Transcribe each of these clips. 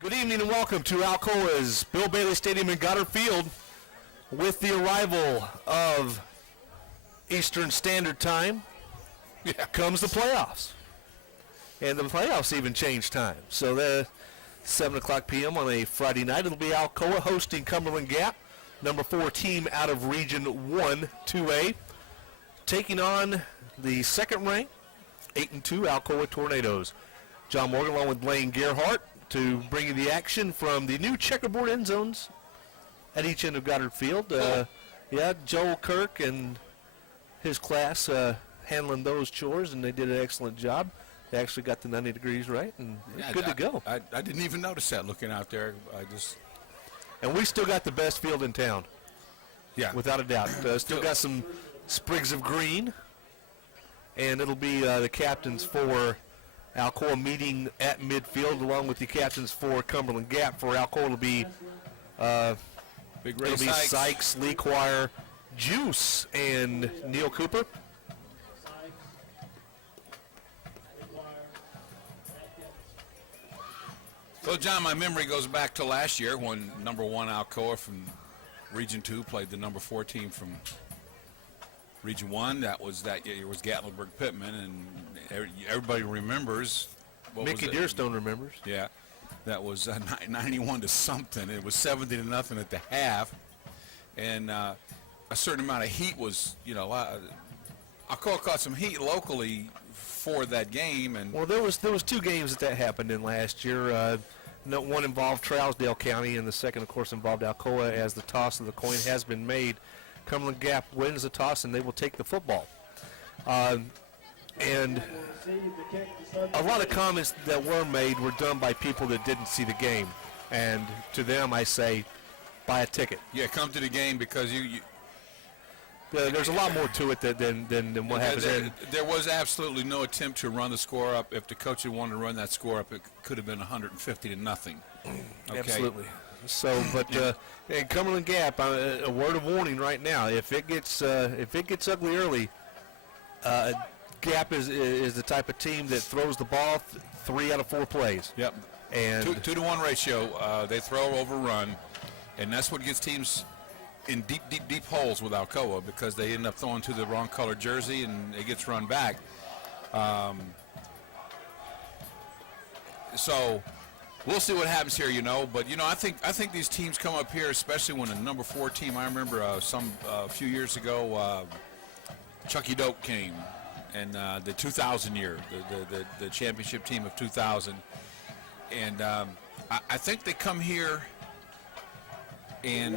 Good evening and welcome to Alcoa's Bill Bailey Stadium in Goddard Field with the arrival of Eastern Standard Time. Comes the playoffs. And the playoffs even change time. So the 7 o'clock p.m. on a Friday night, it'll be Alcoa hosting Cumberland Gap, number 4 team out of Region 1 2A, taking on the second ranked 8-2 Alcoa Tornadoes. John Morgan along with Blaine Gerhardt to bring you the action from the new checkerboard end zones at each end of Goddard Field. Joel Kirk and his class handling those chores, and they did an excellent job. They actually got the 90 degrees right, and good to go. I didn't even notice that looking out there. And we still got the best field in town. Yeah. Without a doubt. Still got some sprigs of green, and it'll be the captains for Alcoa meeting at midfield, along with the captains for Cumberland Gap. For Alcoa, it'll be Sykes, Lee Quire, Juice, and Neil Cooper. Well, John, my memory goes back to last year when number 1 Alcoa from Region 2 played the number 4 team from Region 1. That year was Gatlinburg Pittman, and everybody remembers. Mickey Deerstone remembers. Yeah, that was 91 to something. It was 70-0 at the half, and a certain amount of heat was, Alcoa caught some heat locally for that game. And well, there was 2 games that happened in last year. One involved Trousdale County, and the second, of course, involved Alcoa, as the toss of the coin has been made. Cumberland Gap wins the toss, and they will take the football. And a lot of comments that were made were done by people that didn't see the game. And to them, I say, buy a ticket. Yeah, come to the game, because there's a lot more to it than what happens there. There was absolutely no attempt to run the score up. If the coach had wanted to run that score up, it could have been 150 to nothing. Okay. Absolutely. So, but in Cumberland Gap, a word of warning right now: if it gets ugly early, Gap is the type of team that throws the ball 3 out of 4 plays. Yep. And 2-to-1 ratio. They throw, overrun, and that's what gets teams in deep holes with Alcoa, because they end up throwing to the wrong color jersey and it gets run back. So we'll see what happens here, But I think these teams come up here, especially when a number 4 team. I remember a few years ago, Chucky Doak came, and the 2000 year, the championship team of 2000, and I think they come here. And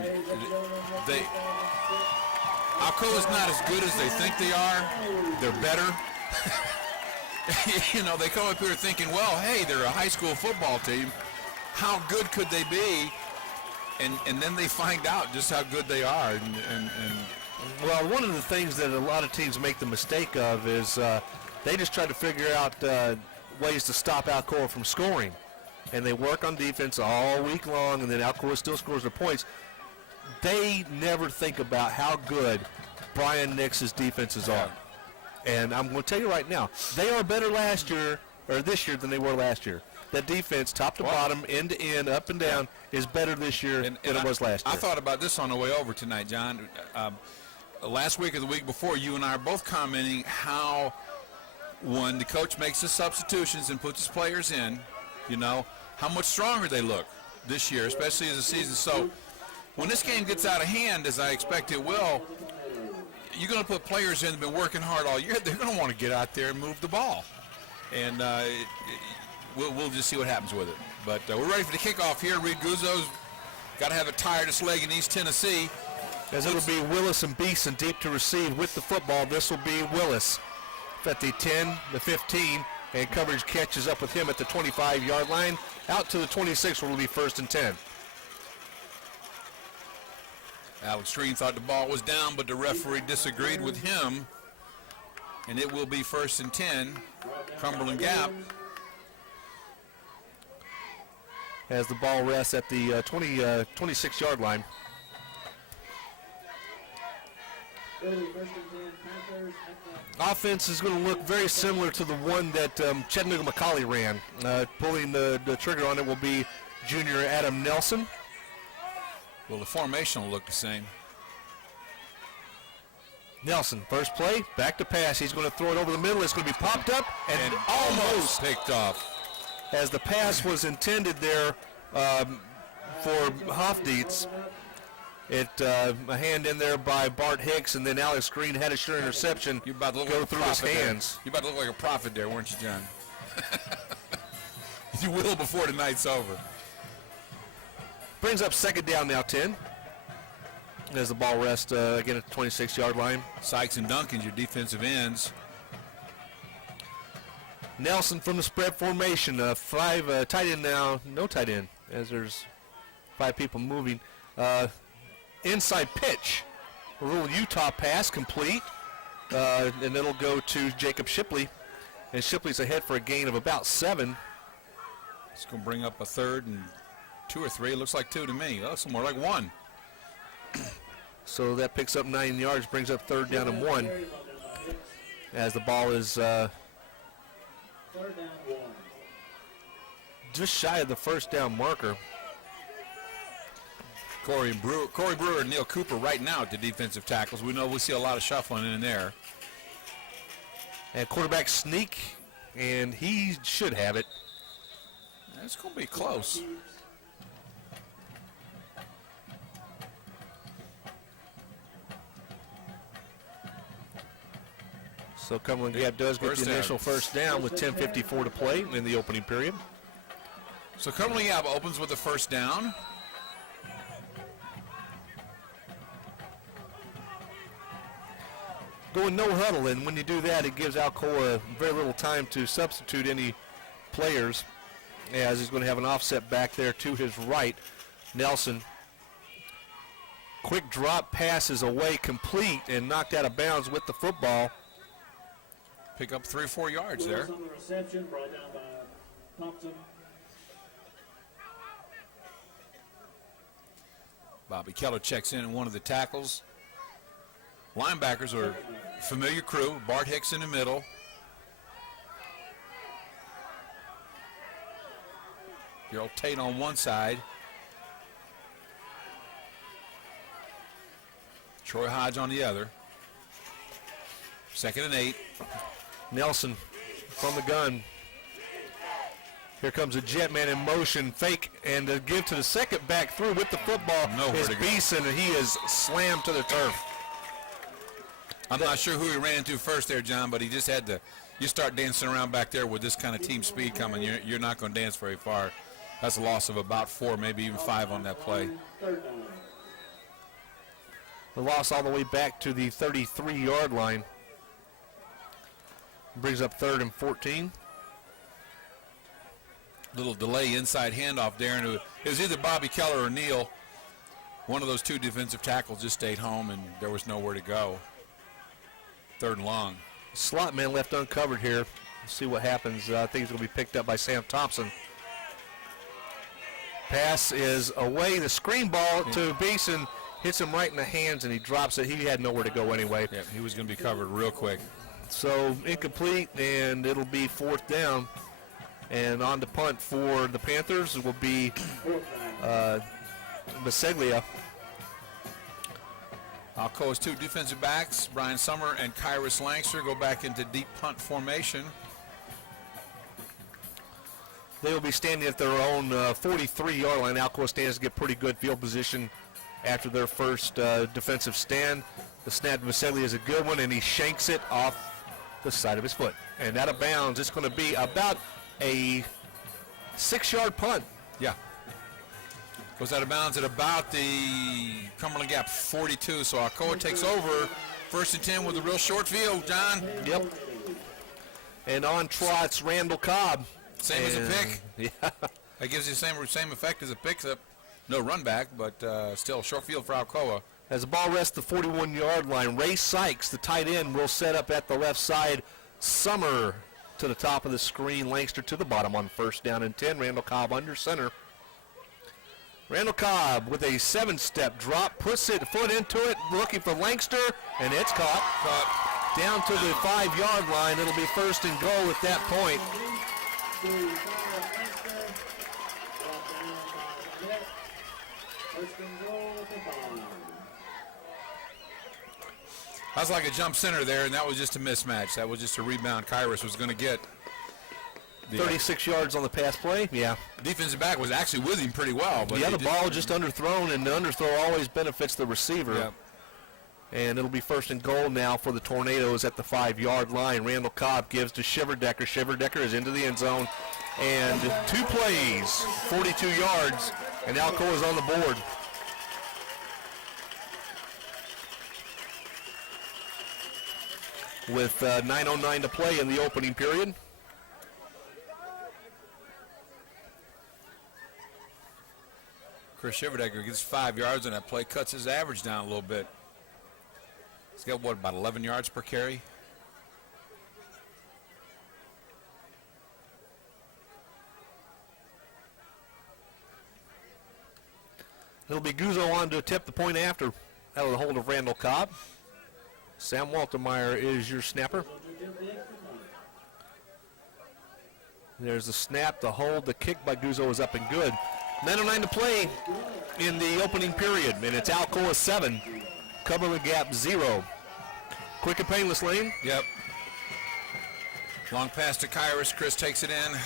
Alcoa's not as good as they think they are. They're better. They come up here thinking, well, hey, they're a high school football team. How good could they be? And then they find out just how good they are. Well, one of the things that a lot of teams make the mistake of is they just try to figure out ways to stop Alcoa from scoring. And they work on defense all week long, and then Alcoa still scores their points. They never think about how good Brian Nix's defenses are. And I'm going to tell you right now, they are better this year than they were last year. That defense, top to bottom, end to end, up and down, is better this year than it was last year. I thought about this on the way over tonight, John. Last week or the week before, you and I are both commenting how when the coach makes his substitutions and puts his players in, how much stronger they look this year, especially as the season. So when this game gets out of hand, as I expect it will, you're going to put players in that have been working hard all year. They're going to want to get out there and move the ball. And we'll just see what happens with it. But we're ready for the kickoff here. Reed Guzzo's got to have a tiredest leg in East Tennessee. As it'll be Willis and Beeson deep to receive with the football. This will be Willis at the 10, the 15. And coverage catches up with him at the 25-yard line. Out to the 26, where it'll be 1st and 10. Alex Green thought the ball was down, but the referee disagreed with him. And it will be 1st and 10, Cumberland Gap. As the ball rests at the 26-yard line. Offense is going to look very similar to the one that Chattanooga McCauley ran. Pulling the trigger on it will be junior Adam Nelson. Well, the formation will look the same. Nelson, first play, back to pass. He's going to throw it over the middle. It's going to be popped up and almost picked off. As the pass was intended there for Hofdietz. A hand in there by Bart Hicks, and then Alex Green had a sure interception. You're about to look go like through his hands. You're about to look like a prophet there, weren't you, John? You will before the night's over. Brings up second down now, 10. As the ball rests again at the 26-yard line. Sykes and Duncan's your defensive ends. Nelson from the spread formation. Five tight end now. No tight end, as there's 5 people moving. Inside pitch. A little Utah pass complete. And it'll go to Jacob Shipley. And Shipley's ahead for a gain of about 7. It's going to bring up a third and 2 or 3. It looks like 2 to me. It looks more like 1. So that picks up 9 yards, brings up third down and 1. As the ball is just shy of the first down marker. Corey Brewer and Neil Cooper right now at the defensive tackles. We know we'll see a lot of shuffling in there. And quarterback sneak, and he should have it. It's going to be close. So Cumberland Gap does get the initial first down with 10:54 to play in the opening period. So Cumberland Gap opens with the first down. Going no huddle, and when you do that, it gives Alcoa very little time to substitute any players, as he's going to have an offset back there to his right. Nelson. Quick drop passes away, complete, and knocked out of bounds with the football. Pick up 3 or 4 yards there. On the reception, brought down by Thompson. Bobby Keller checks in one of the tackles. Linebackers are familiar crew. Bart Hicks in the middle. Your old Tate on one side. Troy Hodge on the other. 2nd and 8. Nelson from the gun. Here comes a jet man in motion, fake, and a give to the second back through with the football is Beeson, and he is slammed to the turf. I'm not sure who he ran into first there, John, but he just had to. You start dancing around back there with this kind of team speed coming, you're not going to dance very far. That's a loss of about 4, maybe even 5 on that play. The loss all the way back to the 33-yard line. Brings up 3rd and 14. Little delay inside handoff there, and it was either Bobby Keller or Neal. One of those 2 defensive tackles just stayed home, and there was nowhere to go. 3rd and long. Slot man left uncovered here. Let's see what happens. I think he's going to be picked up by Sam Thompson. Pass is away. The screen ball to Beeson hits him right in the hands, and he drops it. He had nowhere to go anyway. Yeah, he was going to be covered real quick. So incomplete, and it'll be 4th down. And on the punt for the Panthers will be Biseglia. Alcoa's 2 defensive backs, Brian Sommer and Kyrus Lanxter, go back into deep punt formation. They will be standing at their own 43-yard line. Alcoa stands to get pretty good field position after their first defensive stand. The snap to Biseglia is a good one, and he shanks it off the side of his foot. And out of bounds, it's going to be about a 6-yard punt. Yeah. Goes out of bounds at about the Cumberland Gap 42. So Alcoa takes over. 1st and 10 with a real short field, John. Yep. And on trots Randall Cobb. Same as a pick. Yeah. That gives you the same effect as a pick. No run back, but still short field for Alcoa. As the ball rests the 41-yard line, Ray Sykes, the tight end, will set up at the left side. Sommer to the top of the screen. Lanxter to the bottom on 1st down and 10. Randall Cobb under center. Randall Cobb with a 7-step drop, puts it foot into it, looking for Lanxter, and it's caught. Down to the 5-yard line. It'll be 1st and goal at that point. That was like a jump center there, and that was just a mismatch. That was just a rebound Kyrus was going to get. 36 yards on the pass play, yeah. Defensive back was actually with him pretty well. But yeah, the ball just underthrown, and the underthrow always benefits the receiver. Yep. And it'll be first and goal now for the Tornadoes at the 5-yard line. Randall Cobb gives to Shiverdecker. Shiverdecker is into the end zone. And 2 plays, 42 yards, and Alcoa is on the board. With 9:09 to play in the opening period. Chris Shiverdecker gets 5 yards on that play, cuts his average down a little bit. He's got, what, about 11 yards per carry? It'll be Guzzo on to tip the point after out of the hold of Randall Cobb. Sam Waltermeyer is your snapper. There's the snap, the hold, the kick by Guzzo is up and good. 9:09 to play in the opening period, and it's Alcoa 7, Cumberland Gap 0. Quick and painless, Lane. Yep. Long pass to Kyrus. Chris takes it in.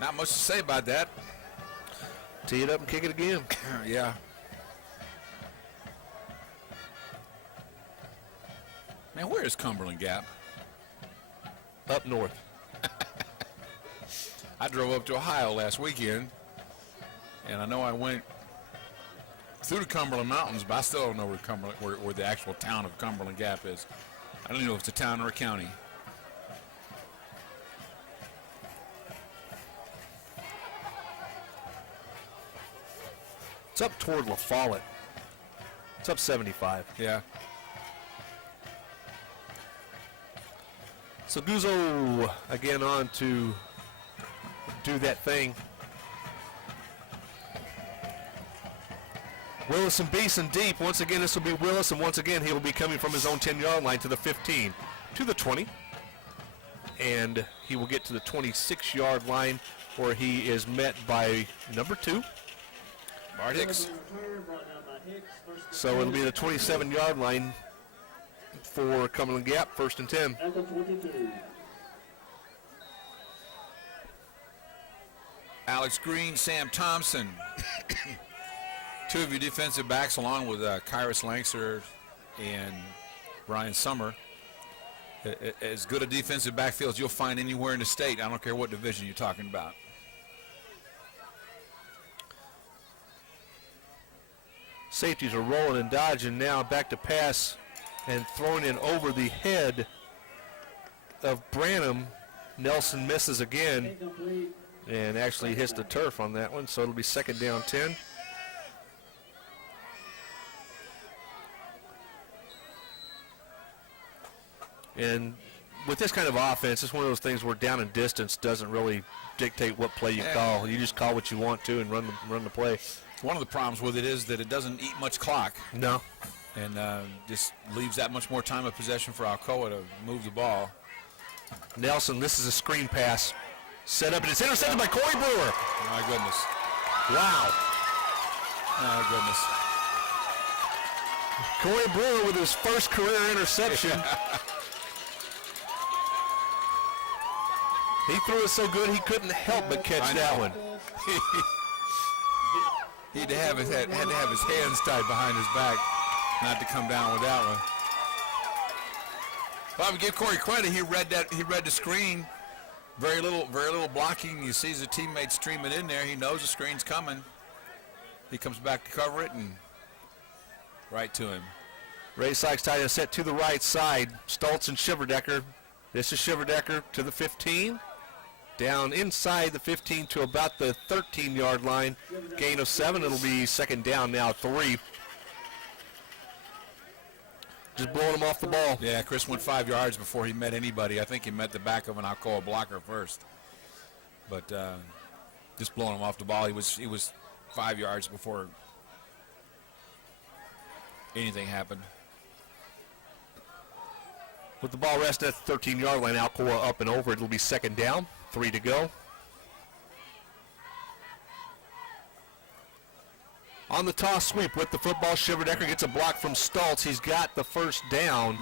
Not much to say about that. Tee it up and kick it again. Yeah. Man, where is Cumberland Gap? Up north. I drove up to Ohio last weekend, and I know I went through the Cumberland Mountains, but I still don't know where the actual town of Cumberland Gap is. I don't even know if it's a town or a county. It's up toward La Follette. It's up 75. Yeah. So Guzzo again on to do that thing. Willis and Beeson deep. Once again, this will be Willis, and once again, he will be coming from his own 10-yard line to the 15, to the 20. And he will get to the 26-yard line where he is met by number 2, Bart Hicks. So it'll be the 27-yard line for Cumberland Gap, first and 10. At the 22. Alex Green, Sam Thompson. 2 of your defensive backs along with Kyrus Lanxter and Brian Sommer. As good a defensive backfield as you'll find anywhere in the state. I don't care what division you're talking about. Safeties are rolling and dodging now, back to pass and throwing in over the head of Branham. Nelson misses again Incomplete. and actually hits the turf on that one, so it'll be second down 10. And with this kind of offense, it's one of those things where down and distance doesn't really dictate what play you call. You just call what you want to and run the play. One of the problems with it is that it doesn't eat much clock. No. And just leaves that much more time of possession for Alcoa to move the ball. Nelson, this is a screen pass. Set up, and it's intercepted by Corey Brewer. My goodness. Wow. My goodness. Corey Brewer with his first career interception. He threw it so good he couldn't help but catch that one. He had to have his hands tied behind his back not to come down with that one. Well, I would give Corey credit. He read the screen. Very little blocking. You see his teammates streaming in there. He knows the screen's coming. He comes back to cover it and right to him. Ray Sykes tight end set to the right side. Stultz and Shiverdecker. This is Shiverdecker to the 15. Down inside the 15 to about the 13-yard line. Gain of 7. It'll be second down now, 3. Just blowing him off the ball. Yeah, Chris went 5 yards before he met anybody. I think he met the back of an Alcoa blocker first. But just blowing him off the ball. He was 5 yards before anything happened. With the ball resting at the 13-yard line, Alcoa up and over. It'll be second down, 3 to go. On the toss sweep with the football, Shiverdecker gets a block from Stultz. He's got the first down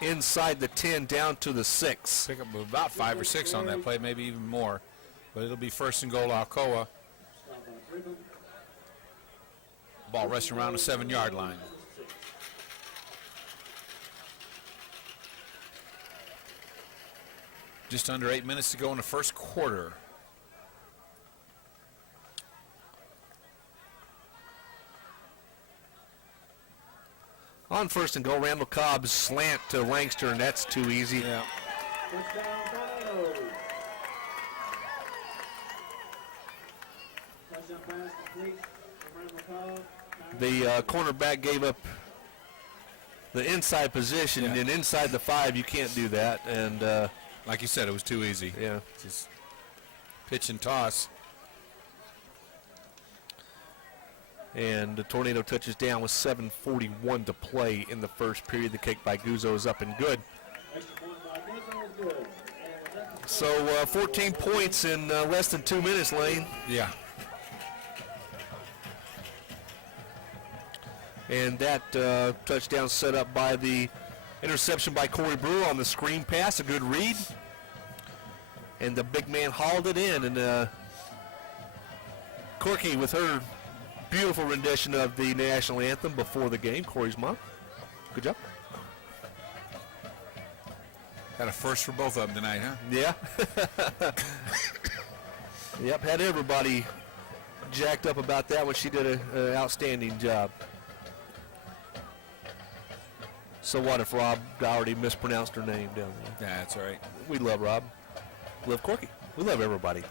inside the 10 down to the 6. Pick up about 5 or 6 on that play, maybe even more. But it'll be first and goal, Alcoa. Ball resting around the 7-yard line. Just under 8 minutes to go in the first quarter. On first and goal, Randall Cobb slant to Lanxter, and that's too easy. Yeah. The cornerback gave up the inside position, and inside the 5, you can't do that. And like you said, it was too easy. Yeah. Just pitch and toss. And the Tornado touches down with 7:41 to play in the first period. The kick by Guzzo is up and good. So 14 points in less than 2 minutes, Lane. Yeah. And that touchdown set up by the interception by Corey Brewer on the screen pass. A good read. And the big man hauled it in. And Corky with her beautiful rendition of the national anthem before the game. Corey's mom. Good job. Got a first for both of them tonight, huh? Yeah. Yep, had everybody jacked up about that one. She did an outstanding job. So what if Rob already mispronounced her name down there? Yeah, that's all right. We love Rob. We love Corky. We love everybody.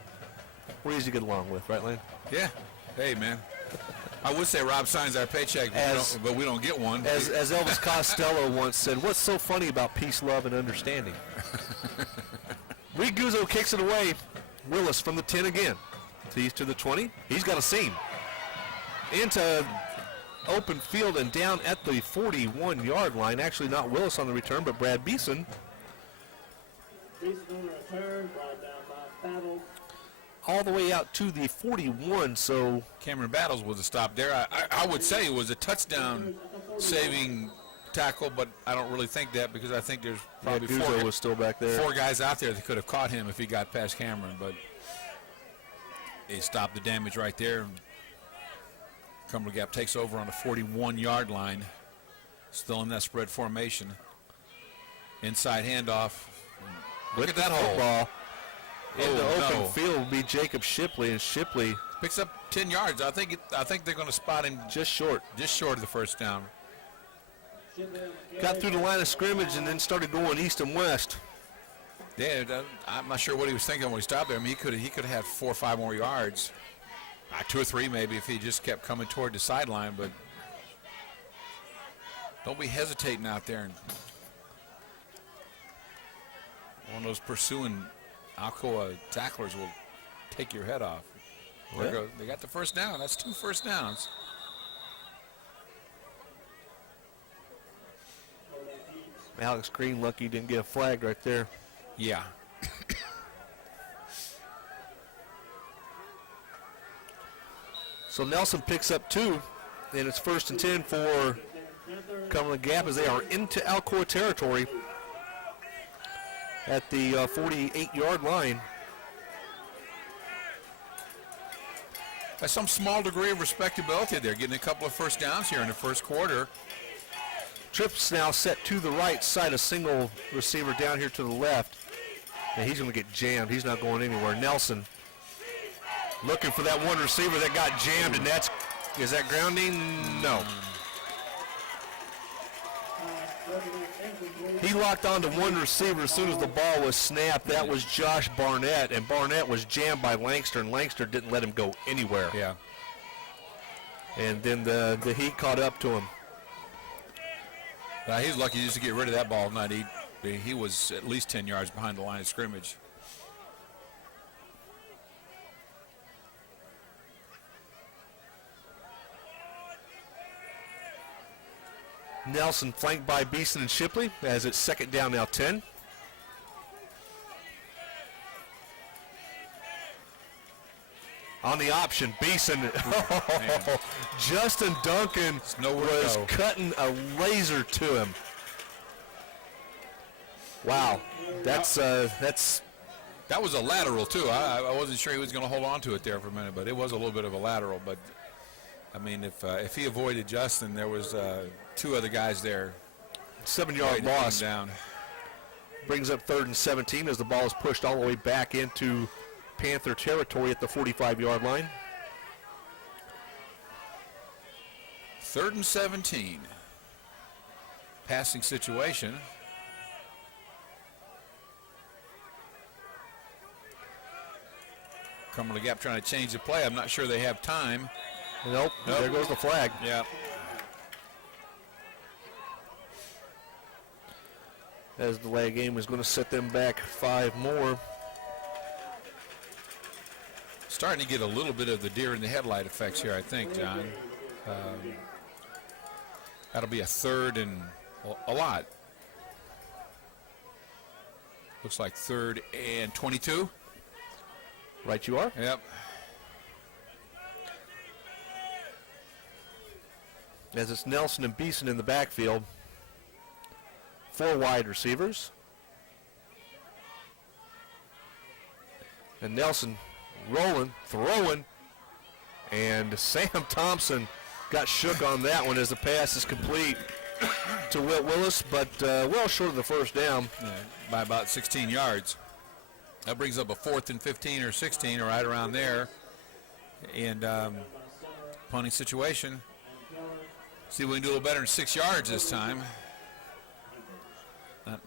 We're easy to get along with, right, Lane? Yeah. Hey, man. I would say Rob signs our paycheck, but we don't get one. As Elvis Costello once said, what's so funny about peace, love, and understanding? Reed Guzzo kicks it away. Willis from the 10 again. He's to the 20. He's got a seam. Into open field and down at the 41-yard line. Actually not Willis on the return, but Brad Beeson. Beeson on the return, brought down by Battle. All the way out to the 41, so Cameron Battles was a stop there. I would say it was a touchdown saving tackle, but I don't really think that because I think there's probably Guzzo was still back there. 4 guys out there that could have caught him if he got past Cameron, but he stopped the damage right there. Cumberland Gap takes over on the 41-yard line, still in that spread formation. Inside handoff. Look at that hole. Ball. In the open field will be Jacob Shipley, and Shipley picks up 10 yards. I think they're going to spot him just short of the first down. Got through the line of scrimmage and then started going east and west. Yeah, I'm not sure what he was thinking when he stopped there. I mean, he could have had 4 or 5 more yards, 2 or 3 maybe if he just kept coming toward the sideline. But don't be hesitating out there. And one of those pursuing Alcoa tacklers will take your head off. Yeah. They got the first down. That's 2 first downs. Alex Green lucky he didn't get a flag right there. Yeah. So Nelson picks up 2, and it's 1st and 10 for Cumberland Gap as they are into Alcoa territory at the 48-yard line. That's some small degree of respectability there, getting a couple of first downs here in the first quarter. Trips now set to the right side, a single receiver down here to the left, and he's going to get jammed. He's not going anywhere. Nelson looking for that one receiver that got jammed, and is that grounding? No. He locked onto one receiver as soon as the ball was snapped. That was Josh Barnett, and Barnett was jammed by Lanxter, and Lanxter didn't let him go anywhere. Yeah. And then the heat caught up to him. He's lucky just to get rid of that ball tonight. He was at least 10 yards behind the line of scrimmage. Nelson flanked by Beeson and Shipley as it's 2nd down now 10. on the option. Beeson. Justin Duncan was cutting a laser to him. Wow. That was a lateral, too. I wasn't sure he was going to hold on to it there for a minute, but it was a little bit of a lateral. But, I mean, if he avoided Justin, there was 2 other guys there. 7-yard loss. Down. Brings up 3rd and 17 as the ball is pushed all the way back into Panther territory at the 45-yard line. 3rd and 17. Passing situation. Cumberland Gap trying to change the play. I'm not sure they have time. Nope. There goes the flag. Yeah. As the delay game is going to set them back 5 more. Starting to get a little bit of the deer in the headlight effects here, I think, John. That'll be a 3rd and a lot. Looks like 3rd and 22. Right you are. Yep. As it's Nelson and Beeson in the backfield. 4 wide receivers. And Nelson rolling, throwing. And Sam Thompson got shook on that one as the pass is complete to Wilt Willis, but well short of the first down. Yeah, by about 16 yards. That brings up a 4th and 15 or 16 or right around there. And punting situation. See if we can do a little better than 6 yards this time.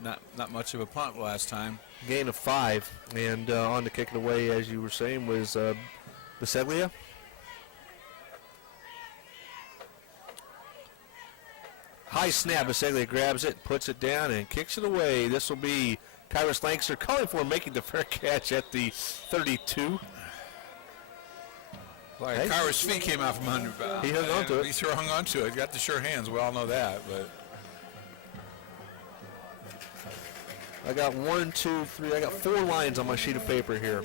Not much of a punt last time. Gain of 5. And on to kick it away, as you were saying, was Biseglia. High snap. Biseglia grabs it, puts it down, and kicks it away. This will be Kyrus Lanxter calling for making the fair catch at the 32. Like Kyrus' feet came out from under. He hung on to it. He sure hung on to it. Got the sure hands. We all know that. But I got 1, 2, 3. I got 4 lines on my sheet of paper here.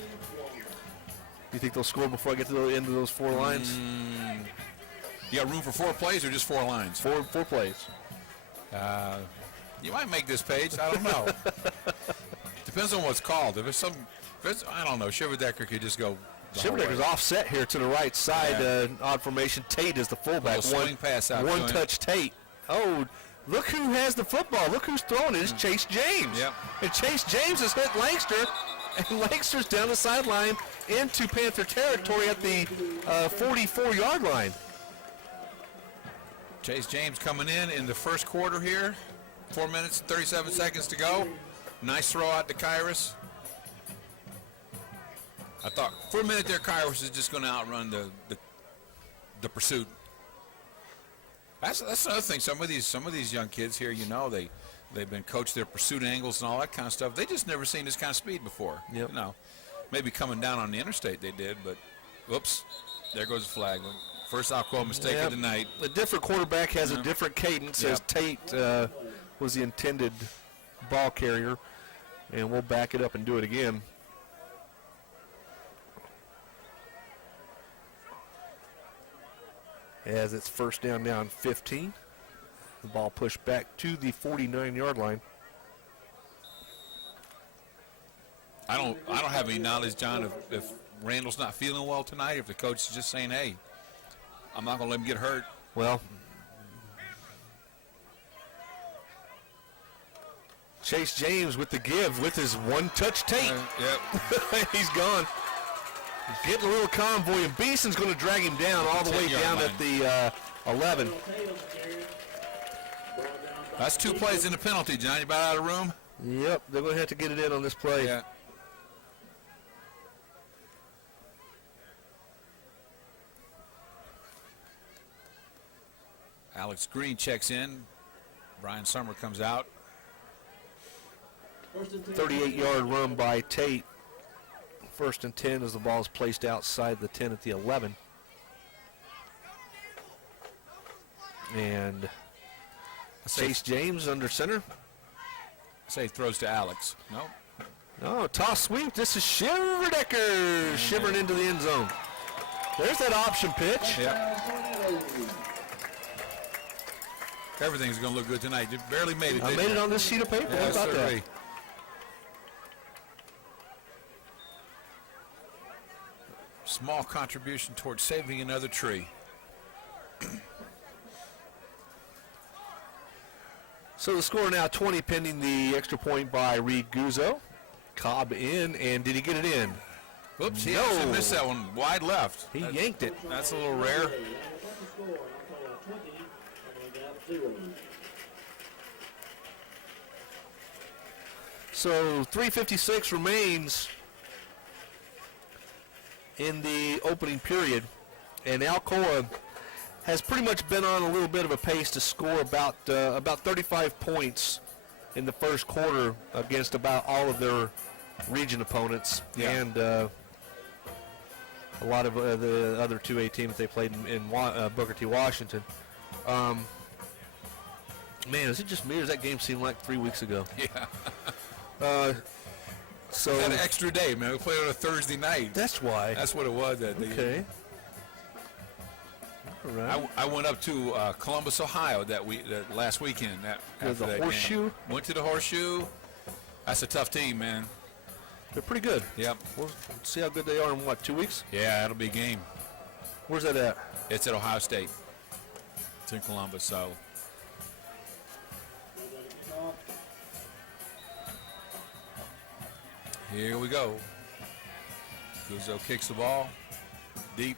You think they'll score before I get to the end of those 4 lines? You got room for 4 plays or just 4 lines? 4 plays. You might make this page. I don't know. Depends on what's called. If it's I don't know. Shiverdecker could just go. Shiverdecker's offset here to the right side. Odd formation. Tate is the fullback. Swing pass out. One touch Tate. Oh, look who has the football. Look who's throwing it. It's Chase James. Yep. And Chase James has hit Lanxter. And Lanxter's down the sideline into Panther territory at the 44-yard line. Chase James coming in the first quarter here. 4 minutes, 37 seconds to go. Nice throw out to Kyrus. I thought for a minute there, Kyrus is just going to outrun the pursuit. That's another thing. Some of these young kids here, you know, they've been coached their pursuit angles and all that kind of stuff. They just never seen this kind of speed before. Yep. You know, maybe coming down on the interstate they did, but whoops, there goes the flag. First Alcoa mistake of the night. A different quarterback has a different cadence as Tate was the intended ball carrier, and we'll back it up and do it again. As it's first down now on 15. The ball pushed back to the 49-yard line. I don't have any knowledge, John, if Randall's not feeling well tonight, if the coach is just saying, hey, I'm not going to let him get hurt. Well, Chase James with the give with his one-touch Tate. Yep. He's gone. Getting a little convoy, and Beeson's going to drag him down all the way down at the 11. That's 2 plays in the penalty, John. You about out of room? Yep, they're going to have to get it in on this play. Yeah. Alex Green checks in. Brian Sommer comes out. 38-yard run by Tate. First and 10 as the ball is placed outside the 10 at the 11. And Chase James under center. I say throws to Alex. No. No, toss sweep. This is Shiverdecker shivering into the end zone. There's that option pitch. Yep. Everything's going to look good tonight. You barely made it. I made it on this sheet of paper. Yeah, How about that? certainly. Small contribution towards saving another tree. So the score now 20 pending the extra point by Reed Guzzo. Cobb in, and did he get it in? Whoops, he No. actually missed that one wide left. He yanked it. That's a little rare. So 3:56 remains in the opening period, and Alcoa has pretty much been on a little bit of a pace to score about 35 points in the first quarter against about all of their region opponents, Yeah. and a lot of the other 2A teams they played in Booker T. Washington. Man, is it just me, or does that game seem like 3 weeks ago? Yeah. So Had an extra day, man. We played on a Thursday night. that's why. That's what it was that day. Okay. All right. I went up to Columbus, Ohio that last weekend. After the that Horseshoe? game. Went to the Horseshoe. That's a tough team, man. They're pretty good. Yep. We'll see how good they are in, 2 weeks? Yeah, it'll be a game. Where's that at? It's at Ohio State. It's in Columbus, so. Here we go. Guzzo kicks the ball deep.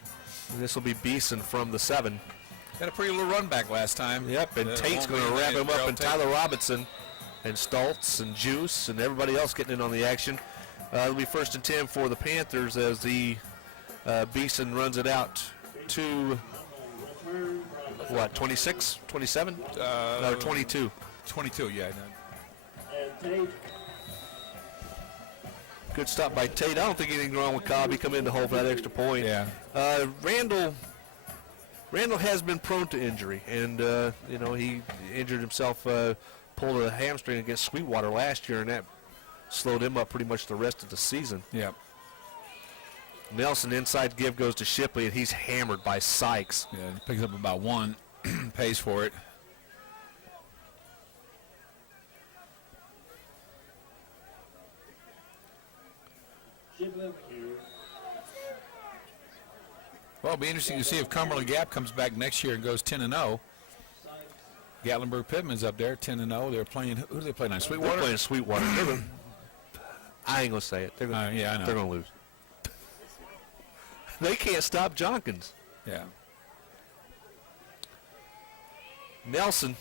And this will be Beeson from the 7. Had a pretty little run back last time. Yep, and Tate's won't going to be wrap anything. him up, Darrell and Tate. Tyler Robinson and Stultz and Juice and everybody else getting in on the action. It'll be 1st and 10 for the Panthers as the Beeson runs it out to, 26, 27? No, 22. 22, yeah. And Tate. Good stop by Tate. I don't think anything wrong with Cobb. He come in to hold that extra point. Yeah. Randall has been prone to injury, and he injured himself, pulled a hamstring against Sweetwater last year, and that slowed him up pretty much the rest of the season. Yep. Nelson inside give goes to Shipley, and he's hammered by Sykes. Yeah, he picks up about 1, pays for it. Well, it'll be interesting to see if Cumberland Gap comes back next year and goes 10-0. Gatlinburg Pittman's up there, 10-0. They're playing. Who do they play now? They're Sweetwater. playing Sweetwater. I ain't gonna say it. Yeah, I know. They're gonna lose. They can't stop Jonkins. Yeah. Nelson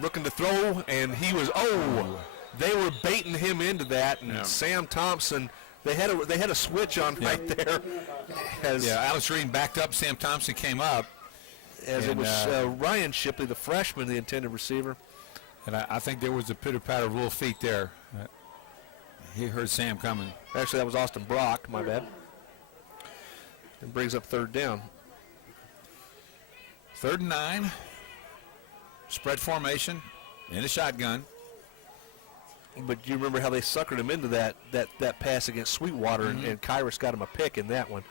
looking to throw, and he was they were baiting him into that, and Yeah. Sam Thompson, they had a switch on right there as Alex Green backed up. Sam Thompson came up. it and, was Ryan Shipley, the freshman, the intended receiver. And I think there was a pitter-patter of little feet there. He heard Sam coming. Actually, that was Austin Brock, my bad. And brings up 3rd down. 3rd and 9. Spread formation in a shotgun. But you remember how they suckered him into that pass against Sweetwater, and Kyrus got him a pick in that one.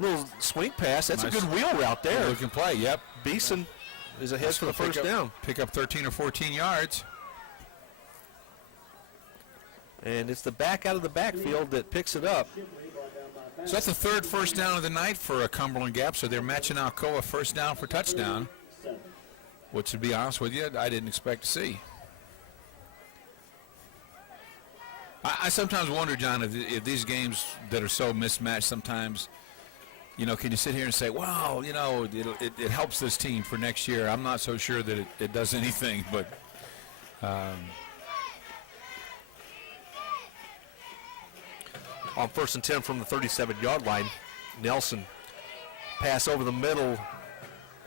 Little swing pass. That's Nice. a good wheel route there. Looking play, yep. Beeson is ahead for the first down. Pick up 13 or 14 yards. And it's the back out of the backfield that picks it up. So that's the 3rd first down of the night for a Cumberland Gap. So they're matching Alcoa first down for touchdown, which, to be honest with you, I didn't expect to see. I sometimes wonder, John, if these games that are so mismatched sometimes, can you sit here and say, wow, it helps this team for next year. I'm not so sure that it does anything, but on 1st and 10 from the 37-yard line, Nelson pass over the middle,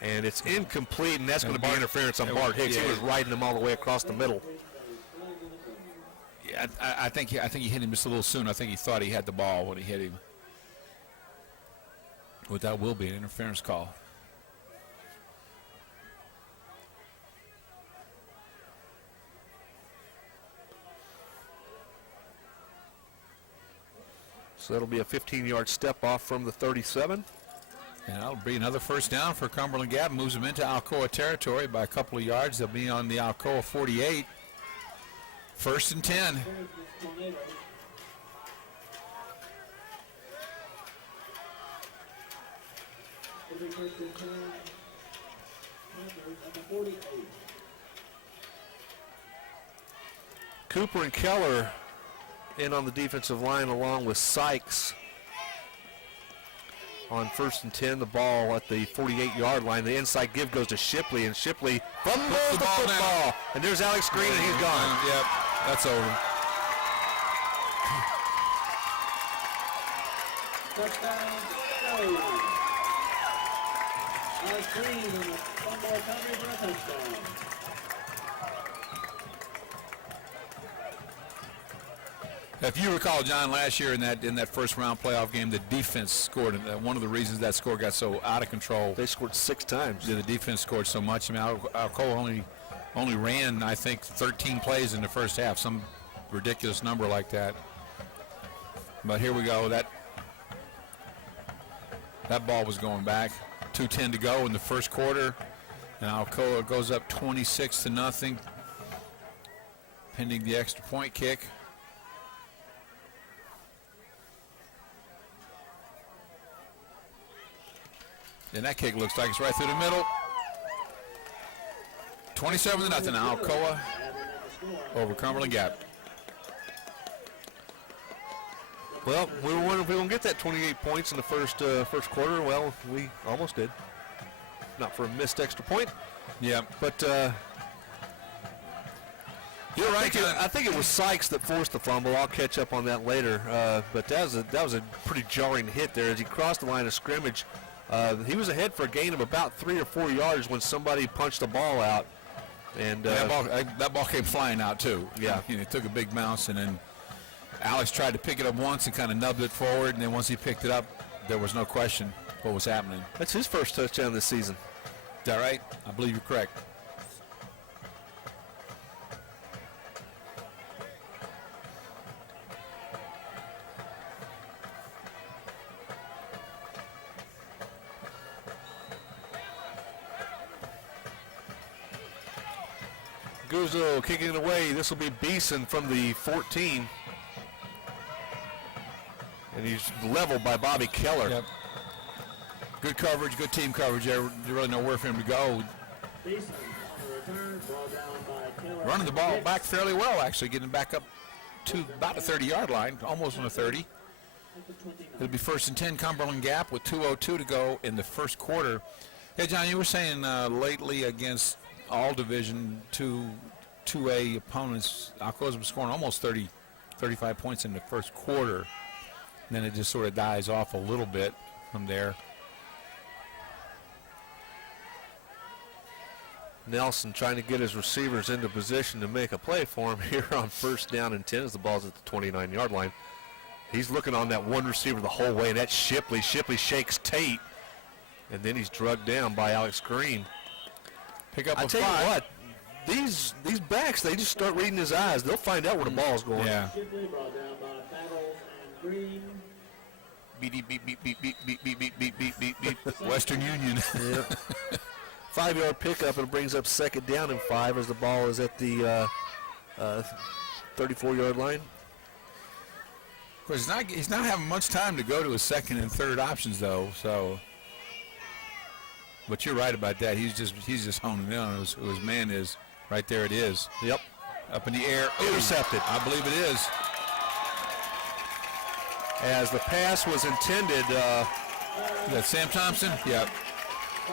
and it's incomplete, and that's going to be interference on Bart Hicks. Yeah. He was riding him all the way across the middle. yeah, I think he hit him just a little soon. I think he thought he had the ball when he hit him. But that will be an interference call. So that'll be a 15-yard step off from the 37. And that'll be another first down for Cumberland Gap. Moves them into Alcoa territory by a couple of yards. They'll be on the Alcoa 48. First and 10. Cooper and Keller in on the defensive line along with Sykes. On first and 10, the ball at the 48-yard line. The inside give goes to Shipley, and Shipley fumbles the football. Now. And there's Alex Green, and he's gone. Yep, that's over. Touchdown, go. Alex Green, one more coverage and a touchdown. If you recall, John, last year in that first round playoff game, the defense scored, and one of the reasons that score got so out of control. They scored 6 times. The defense scored so much. I mean, Alcoa only ran, I think, 13 plays in the first half, some ridiculous number like that. But here we go. That ball was going back. 2:10 to go in the first quarter, and Alcoa goes up 26-0, pending the extra point kick. And that kick looks like it's right through the middle. 27-0, Alcoa over Cumberland Gap. Well, we were wondering if we were going to get that 28 points in the first quarter. Well, we almost did. Not for a missed extra point. Yeah. But you're right. I think it was Sykes that forced the fumble. I'll catch up on that later. But that was a pretty jarring hit there as he crossed the line of scrimmage. He was ahead for a gain of about 3 or 4 yards when somebody punched the ball out. And that ball came flying out too. Yeah. It took a big bounce, and then Alex tried to pick it up once and kind of nubbed it forward, and then once he picked it up, there was no question what was happening. That's his first touchdown this season. Is that right? I believe you're correct. Guzzo kicking it away. This will be Beeson from the 14. And he's leveled by Bobby Keller. Yep. Good coverage, good team coverage there. You really know where for him to go. Beeson, the return, ball down by Keller. Running the ball back fairly well, actually, getting back up to about the 30-yard line, almost on the 30. It'll be first and 10, Cumberland Gap with 2:02 to go in the first quarter. Yeah, John, you were saying lately against all Division 2A opponents, Alcoa's been scoring almost 35 points in the first quarter. And then it just sort of dies off a little bit from there. Nelson trying to get his receivers into position to make a play for him here on first down and 10 as the ball's at the 29-yard line. He's looking on that one receiver the whole way, and that's Shipley. Shipley shakes Tate, and then he's drugged down by Alex Green. Pick up I a tell five. you what, these backs, they just start reading his eyes. They'll find out where the ball's going. Yeah. Shipley brought down by Battles and Green. Beep, beep, beep, beep, beep, beep, beep, beep, beep, beep, beep, beep. Western Union. Yeah. 5-yard pickup, and it brings up second down and 5 as the ball is at the 34-yard line. Of course, he's not having much time to go to his second and third options, though. So, but you're right about that. He's just honing in on who his man is. Right there, it is. Yep. Up in the air, Intercepted. I believe it is. As the pass was intended, Is that Sam Thompson? Yep.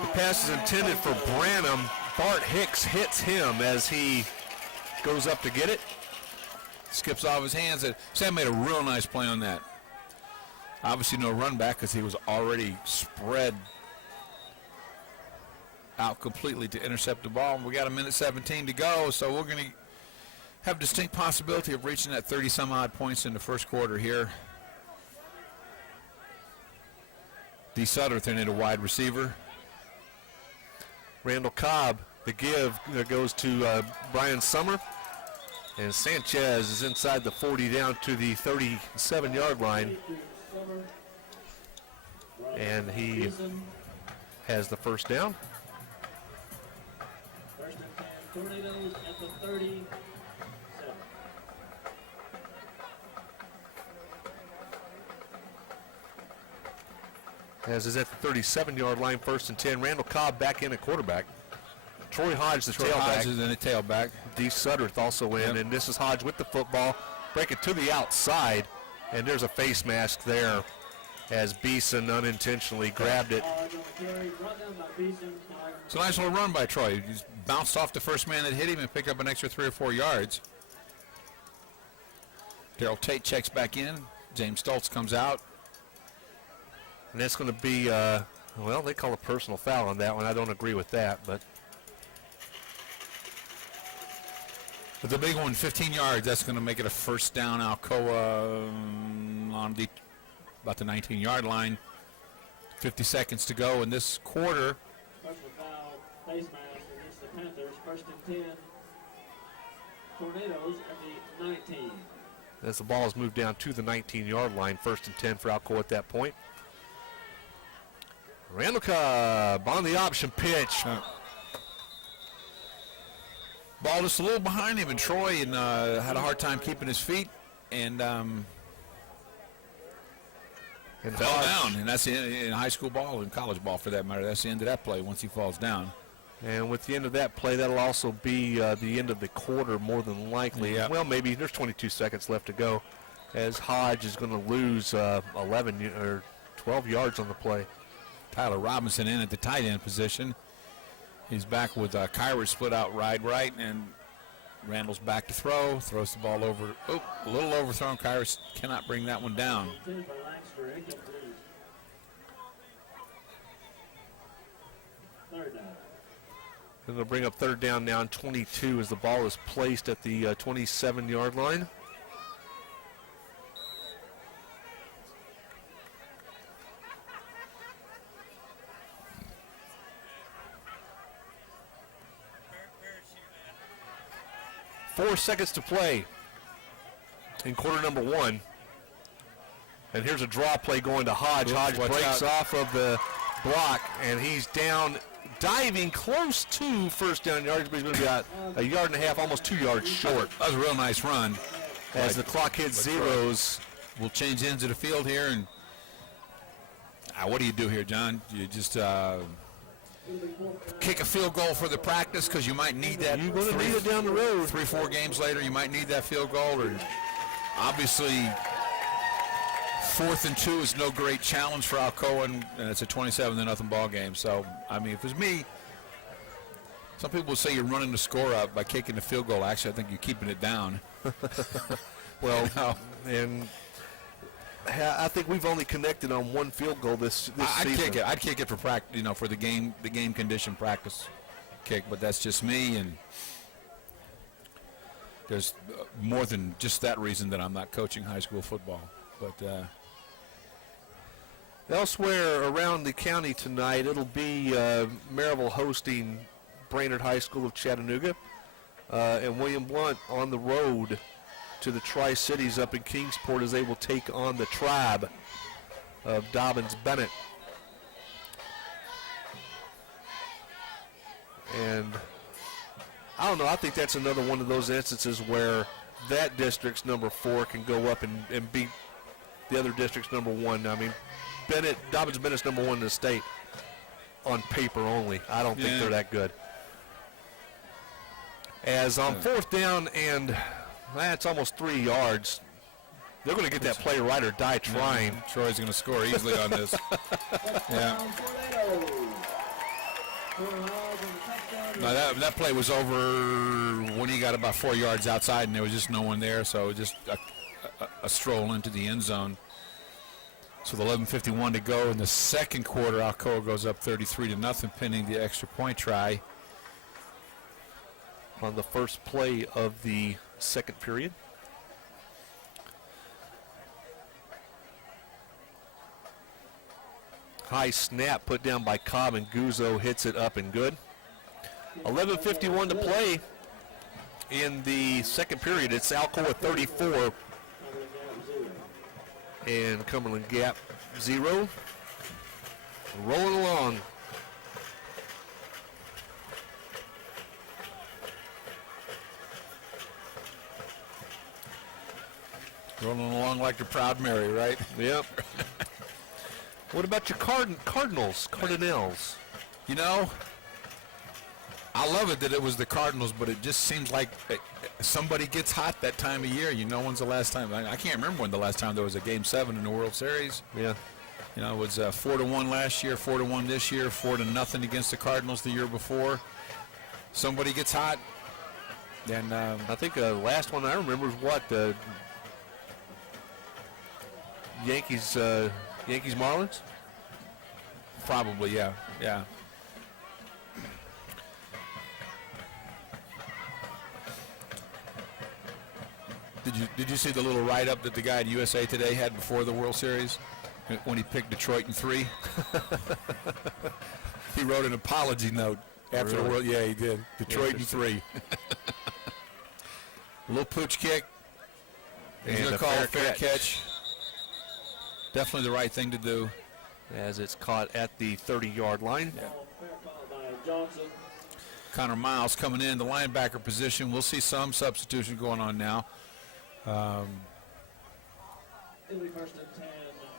the pass is intended for Branham. Bart Hicks hits him as he goes up to get it. Skips off his hands. Sam made a real nice play on that. Obviously no run back because he was already spread out completely to intercept the ball. We got a minute 17 to go, so we're going to have distinct possibility of reaching that 30-some-odd points in the first quarter here. D. Sutter turned into wide receiver. Randall Cobb, the give goes to Brian Sommer. And Sanchez is inside the 40 down to the 37-yard line. Sommer. And he has the first down. First and 10, Tornadoes at the 37. As is at the 37-yard line, first and 10. Randall Cobb back in at quarterback. Troy Hodge, the tailback. Hodge is in the tailback. D. Sutterth also in, Yep. and this is Hodge with the football. Break it to the outside, and there's a face mask there as Beeson unintentionally grabbed it. Hodge on the carry, brought down by Beeson. It's a nice little run by Troy. He's bounced off the first man that hit him and picked up an extra 3 or 4 yards. Darrell Tate checks back in. James Stultz comes out. And that's going to be, well, they call a personal foul on that one. I don't agree with that, but But the big one, 15 yards, that's going to make it a first down. Alcoa on about the 19-yard line. 50 seconds to go in this quarter. Personal foul, face mask against the Panthers. First and 10. Tornadoes at the 19. as the ball is moved down to the 19-yard line, first and 10 for Alcoa at that point. Randall Cobb on the option pitch. Ball just a little behind him, and Troy had a hard time keeping his feet and fell Hodge- down. And that's in high school ball and college ball, for that matter. That's the end of that play once he falls down. And with the end of that play, that'll also be the end of the quarter, more than likely. Yeah. Well, maybe there's 22 seconds left to go, as Hodge is going to lose 11 or 12 yards on the play. Tyler Robinson in at the tight end position. He's back with Kyrus split out right, and Randall's back to throw. Throws the ball over. Oh, a little overthrown. Kyrus cannot bring that one down. 10 for Lanxter, incomplete. Third down. Then they'll bring up third down now on 22 as the ball is placed at the 27-yard line. Four seconds to play in quarter number one. And here's a draw play going to Hodge. Oops, Hodge watch breaks out. off of the block, and he's down, diving close to first down yardage, but he's going to be about a yard and a half, almost 2 yards short. That was a real nice run. As the clock hits zeros, We'll change ends of the field here, and what do you do here, John? You just kick a field goal for the practice because you might need that. you're going to need it down the road. 3-4 games later, you might need that field goal. Or obviously, 4th and 2 is no great challenge for Alcoa, and it's a 27-0 ball game. So, I mean, if it was me, some people would say you're running the score up by kicking the field goal. Actually, I think you're keeping it down. Well, and I think we've only connected on one field goal this I'd season. kick it. I'd kick it for practice, for the game condition practice kick. But that's just me, and there's more than just that reason that I'm not coaching high school football. But Elsewhere around the county tonight, it'll be Maryville hosting Brainerd High School of Chattanooga, and William Blount on the road to the Tri-Cities up in Kingsport as they will take on the Tribe of Dobbins-Bennett. And I don't know, I think that's another one of those instances where that district's number 4 can go up and beat the other district's number 1. I mean, Dobbins-Bennett's number 1 in the state on paper only. I don't think they're that good. As on 4th down and that's almost 3 yards, they're going to get that play right or die trying. Troy's going to score easily on this. Yeah. No, that play was over when he got about 4 yards outside, and there was just no one there, so just a stroll into the end zone. So with 11:51 to go in the second quarter, Alcoa goes up 33-0, pinning the extra point try On the first play of the second period. High snap put down by Cobb, and Guzzo hits it up and good. 11:51 to play in the second period. It's Alcoa 34 And Cumberland gap 0. Rolling along. Rolling along like the proud Mary, right? Yep. What about your Cardinals? You know, I love it that it was the Cardinals, but it just seems like somebody gets hot that time of year. You know, when's the last time? I can't remember when the last time there was a Game 7 in the World Series. Yeah. You know, it was 4-1 last year, 4-1 this year, 4-0 against the Cardinals the year before. Somebody gets hot. And I think the last one I remember was what? Yankees Marlins? Probably, yeah. Did you see the little write-up that the guy at USA Today had before the World Series when he picked Detroit in 3? He wrote an apology note after the World. Yeah, he did. Detroit in 3. A little pooch kick. He's going to call a fair catch. Definitely the right thing to do. As it's caught at the 30-yard line. Yeah. Fair call by Johnson. Connor Miles coming in the linebacker position. We'll see some substitution going on now. It'll be 1st and 10.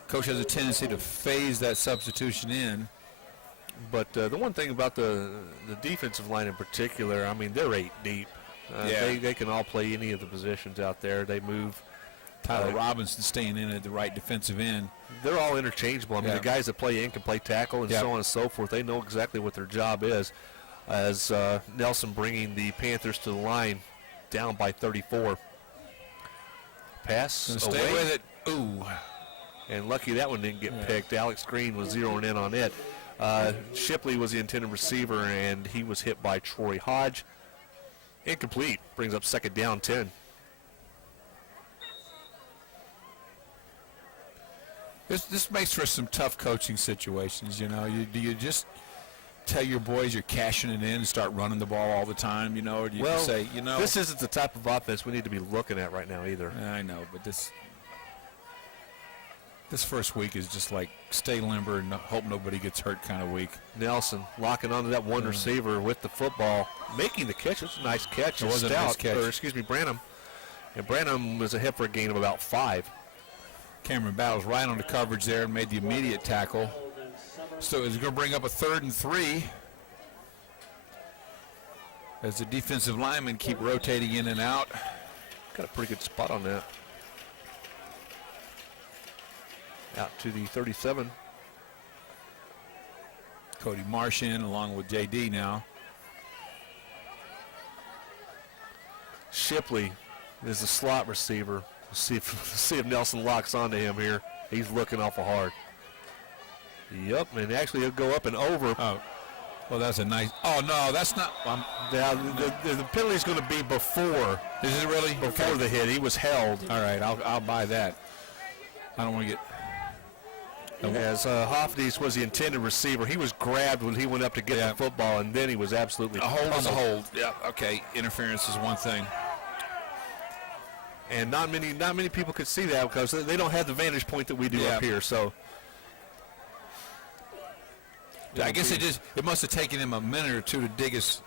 Coach has a tendency to phase that substitution in. But the one thing about the defensive line in particular, I mean, they're 8 deep. They can all play any of the positions out there. They move. Tyler Robinson staying in at the right defensive end. They're all interchangeable. I mean, the guys that play in can play tackle and so on and so forth. They know exactly what their job is. As Nelson bringing the Panthers to the line, down by 34. Pass away. Stay with it. Ooh. And lucky that one didn't get picked. Alex Green was zeroing in on it. Shipley was the intended receiver, and he was hit by Troy Hodge. Incomplete. Brings up 2nd down, 10. This makes for some tough coaching situations, you know. Do you just tell your boys you're cashing it in and start running the ball all the time, you know, or do you just say, you know. This isn't the type of offense we need to be looking at right now either. I know, but this first week is just like stay limber and hope nobody gets hurt kind of week. Nelson locking onto that one receiver with the football, making the catch. It's a nice catch. It was a nice catch. Branham. And Branham was a hit for a gain of about 5. Cameron Battles right on the coverage there and made the immediate tackle. So it's going to bring up a 3rd and 3 as the defensive linemen keep rotating in and out. Got a pretty good spot on that. Out to the 37. Cody Marsh in along with JD now. Shipley is the slot receiver. See if Nelson locks onto him here. He's looking awful hard. Yep, and actually he'll go up and over. Oh, well, that's a nice. Oh no, that's not. Now the penalty's going to be before. Is it really before the hit? He was held. All right, I'll buy that. I don't want to get. As Hoffney's was the intended receiver, he was grabbed when he went up to get the football, and then he was absolutely a hold. Was a hold. Yeah. Okay. Interference is one thing. And not many people could see that because they don't have the vantage point that we do up here. So I guess it must have taken him a minute or two to dig his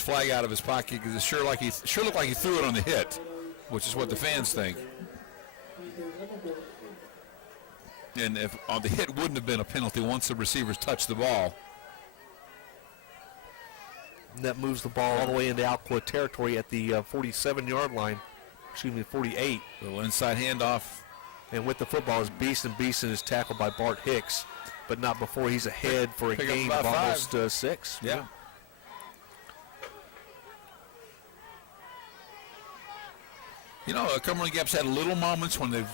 flag out of his pocket because it sure looked like he threw it on the hit, which is what the fans think. And if on the hit wouldn't have been a penalty once the receivers touched the ball. And that moves the ball all the way into Alcoa territory at the 47-yard line. Excuse me, 48. A little inside handoff. And with the football is Beeson. Beeson is tackled by Bart Hicks, but not before he's ahead for a gain of almost 6. Yeah. You know, Cumberland Gap's had little moments when they've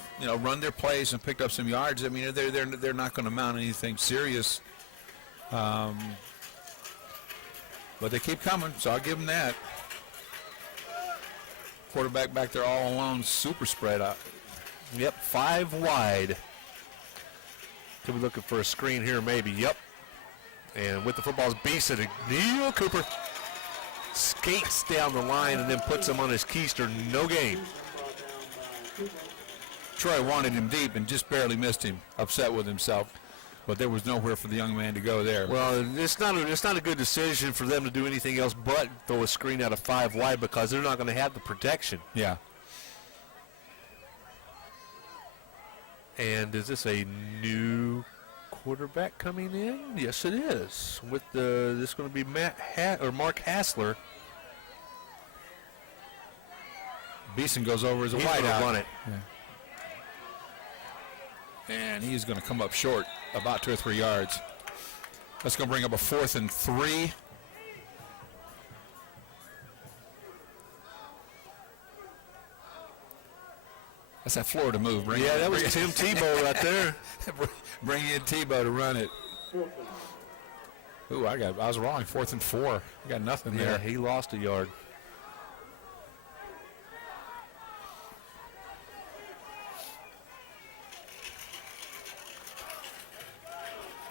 run their plays and picked up some yards. I mean, they're not going to mount anything serious, but they keep coming. So I'll give them that. Quarterback back there all alone, super spread out. Yep, 5 wide. Could be looking for a screen here, maybe. Yep. And with the football is Beeson. Neil Cooper skates down the line and then puts him on his keister. No gain. Troy wanted him deep and just barely missed him, upset with himself. But there was nowhere for the young man to go there. Well, it's not a good decision for them to do anything else but throw a screen out of 5 wide because they're not going to have the protection. Yeah. And is this a new quarterback coming in? Yes, it is. With this is going to be Mark Hassler. Beeson goes over as a He's wide gonna out. run it. Yeah. And he's going to come up short, about 2 or 3 yards. That's going to bring up a 4th and 3. That's that Florida move. That was Tim Tebow right there. Bring in Tebow to run it. Ooh, I was wrong. 4th and 4. I got nothing Yeah, there. he lost a yard.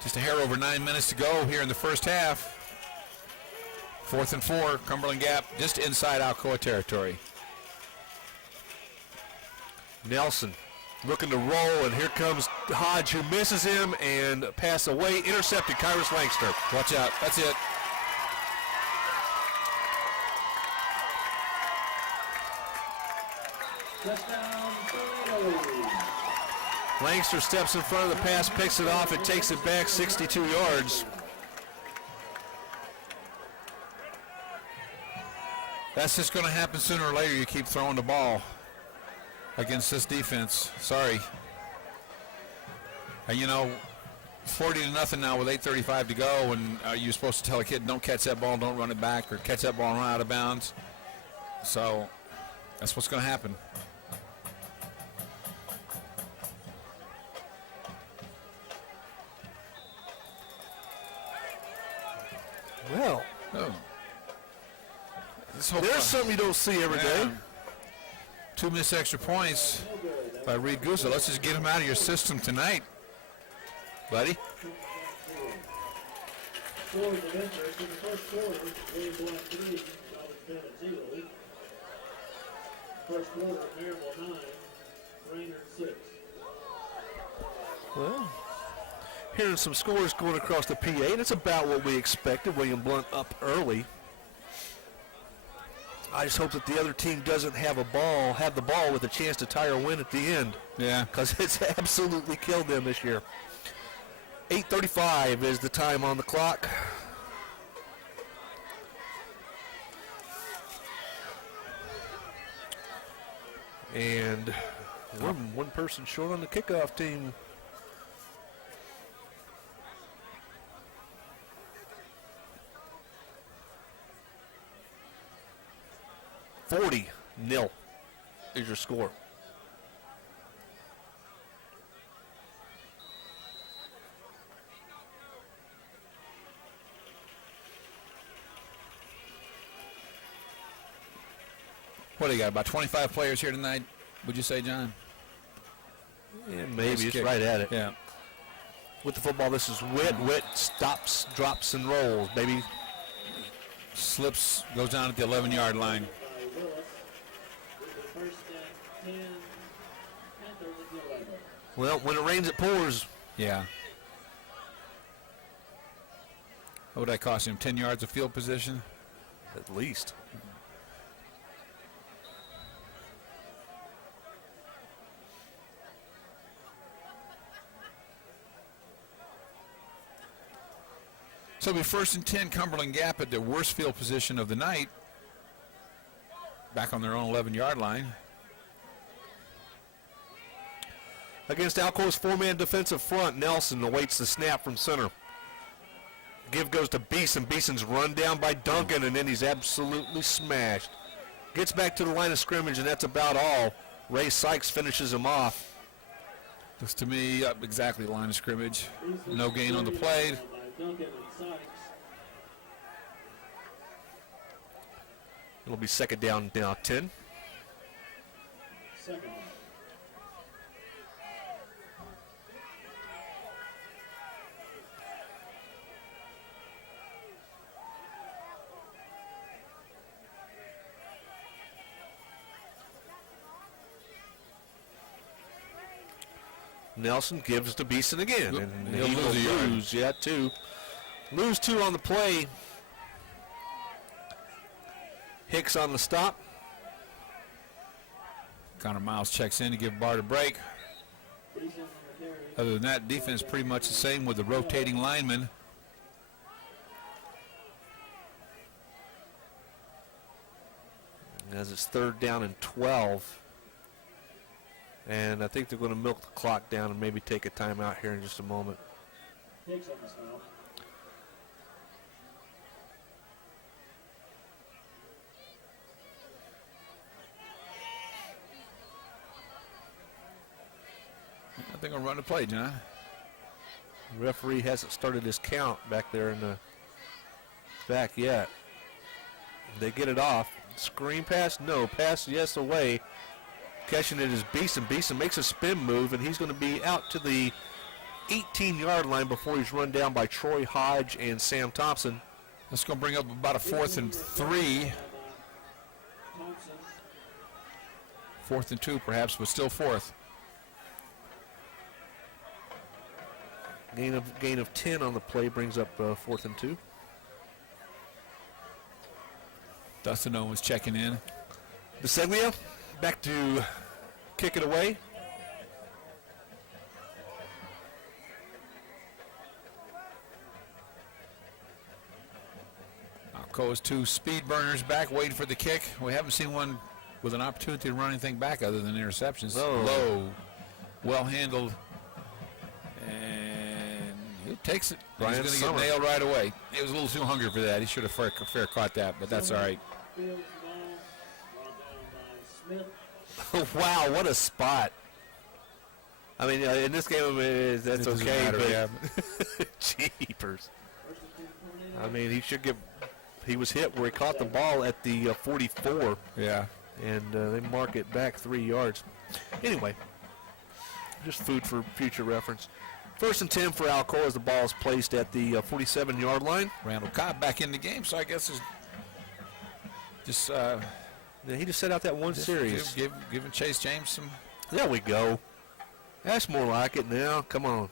Just a hair over 9 minutes to go here in the first half. 4th and 4, Cumberland Gap, just inside Alcoa territory. Nelson looking to roll, and here comes Hodge, who misses him and pass away. Intercepted, Kyrus Lanxter. Watch out. That's it. Touchdown, Tornadoes. Lanxter steps in front of the pass, picks it off, it takes it back 62 yards. That's just going to happen sooner or later. You keep throwing the ball against this defense. Sorry. And 40-0 now with 8:35 to go, and you're supposed to tell a kid, don't catch that ball, don't run it back, or catch that ball and run out of bounds. So that's what's going to happen. Well, Oh. there's something you don't see every day. 2 missed extra points by Reed Guza. Let's just get him out of your system tonight, buddy. Scores of interest in the first quarter. William Blunt 3, Robert Bennett 0. First quarter, Marable 9, Rainer 6. Well, hearing some scores going across the PA, and it's about what we expected. William Blunt up early. I just hope that the other team doesn't have the ball with a chance to tie or win at the end, Yeah. because it's absolutely killed them this year. 8:35 is the time on the clock. And one person short on the kickoff team. $40-0 is your score. What do you got, about 25 players here tonight, would you say, John? Yeah, maybe Nice it's kick. right at it. Yeah. With the football, this is wit, stops, drops, and rolls, baby. Slips, goes down at the 11-yard line. By Willis. With the first and 10. Panthers at the 11. Well, when it rains, it pours. Yeah. What would that cost him, 10 yards of field position? At least. So it'll be 1st and 10, Cumberland Gap at their worst field position of the night. Back on their own 11-yard line. Against Alcoa's 4-man defensive front, Nelson awaits the snap from center. Give goes to Beeson. Beeson's run down by Duncan, and then he's absolutely smashed. Gets back to the line of scrimmage, and that's about all. Ray Sykes finishes him off. Looks to me up exactly the line of scrimmage. No gain on the play. By Duncan and Sykes. It'll be second down now, 10. Second. Nelson gives to Beeson again, and He'll he lose a will yard. lose, yeah, 2. Lose 2 on the play. Hicks on the stop. Connor Miles checks in to give Bart a break. Other than that, defense pretty much the same with the rotating linemen. As it's 3rd down and 12. And I think they're going to milk the clock down and maybe take a timeout here in just a moment. Hicks on the stop. I think I'll run the play, John. The referee hasn't started his count back there in the back yet. They get it off. Screen pass, no. Pass, yes, away. Catching it is Beeson. Beeson makes a spin move, and he's going to be out to the 18-yard line before he's run down by Troy Hodge and Sam Thompson. That's going to bring up about a 4th and 3. 4th and 2 perhaps, but still 4th. Gain of 10 on the play brings up 4th and 2. Dustin Owens checking in. Biseglia back to kick it away. Alcoa's 2 speed burners back waiting for the kick. We haven't seen one with an opportunity to run anything back other than interceptions. Oh. Low, well handled, and he takes it. Brian He's going to Sommer. get nailed right away. He was a little too hungry for that. He should have fair caught that, but that's all right. Fields ball, brought down by Smith. Wow, what a spot. I mean, in this game, that's It doesn't okay, matter, but yeah. jeepers. I mean, he should get. He was hit where he caught the ball at the 44, Yeah. and they mark it back 3 yards. Anyway, just food for future reference. 1st and 10 for Alcoa as the ball is placed at the 47-yard line. Randall Cobb back in the game, so I guess it's just Yeah, he just set out that one series. giving Chase James some. There we go. That's more like it now. Come on.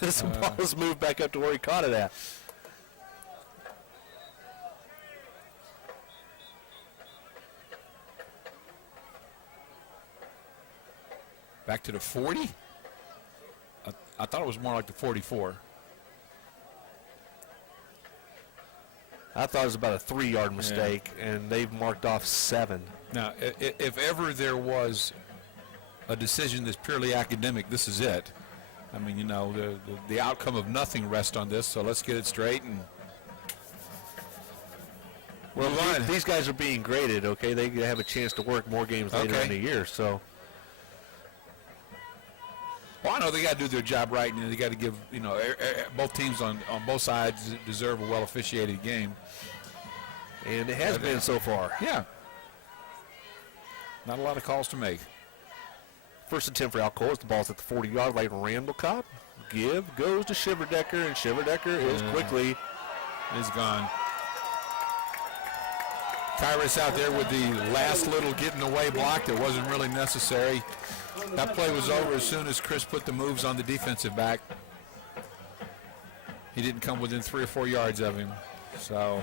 This ball is moved back up to where he caught it at. Back to the 40? I thought it was more like the 44. I thought it was about a 3-yard mistake, and they've marked off 7. Now, if ever there was a decision that's purely academic, this is it. I mean, you know, the outcome of nothing rests on this, so let's get it straight. And Well, move on. these guys are being graded, okay? They have a chance to work more games later Okay. in the year, so. Well, I know they got to do their job right, and they got to give, you know, both teams on both sides deserve a well-officiated game. And it has been so far. Yeah. Not a lot of calls to make. 1st and 10 for Alcoa as the ball's at the 40-yard line. Randall Cobb. Give goes to Shiverdecker, and Shiverdecker is quickly. Is gone. Kyrus out there with the last little getting away block that wasn't really necessary. That play was over as soon as Chris put the moves on the defensive back. He didn't come within 3 or 4 yards of him. So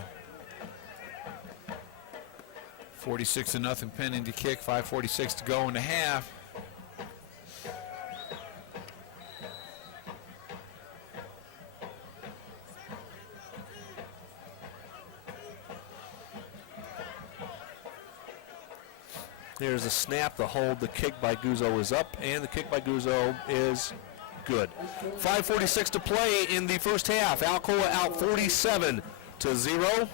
46-0 pending to kick, 5:46 to go in the half. There's a snap, the hold, the kick by Guzzo is up, and the kick by Guzzo is good. 5:46 to play in the first half. Alcoa out 47-0.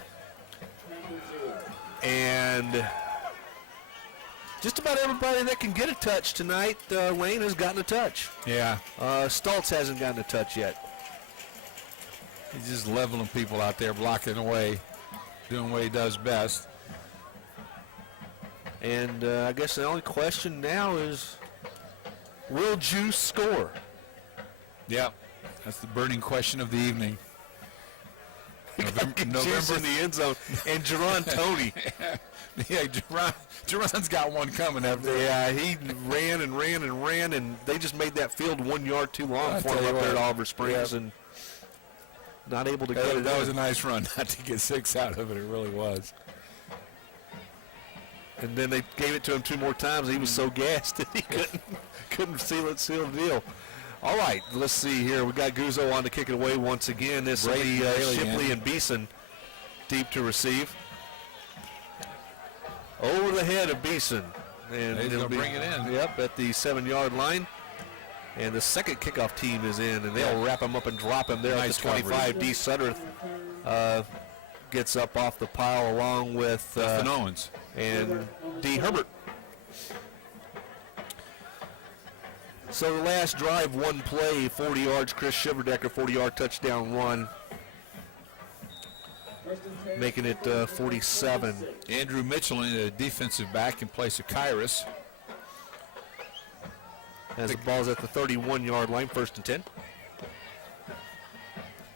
And just about everybody that can get a touch tonight, Lane, has gotten a touch. Yeah. Stultz hasn't gotten a touch yet. He's just leveling people out there, blocking away, doing what he does best. And I guess the only question now is, will Juice score? Yeah. That's the burning question of the evening. Juice in the end zone. And Jerron Tony. Yeah, Jerron's got one coming after. Yeah, he ran, and they just made that field 1 yard too long for him up there at Oliver Springs, and not able to get it. That was a nice run, not to get 6 out of it. It really was. And then they gave it to him 2 more times. He was so gassed that he couldn't seal the deal. All right, let's see here. We got Guzzo on to kick it away once again. This will be Shipley and Beeson deep to receive. Over the head of Beeson. And he's going to bring it in. Yep, at the 7-yard line. And the second kickoff team is in, and they'll wrap him up and drop him there at the 25. Coverage. D. Sutterth gets up off the pile along with Dustin Owens and D. Herbert. So the last drive, 1 play, 40 yards. Chris Shiverdecker, 40-yard touchdown run, making it 47. Andrew Mitchell in a defensive back in place of Kyrus. As the ball's at the 31-yard line, 1st and 10.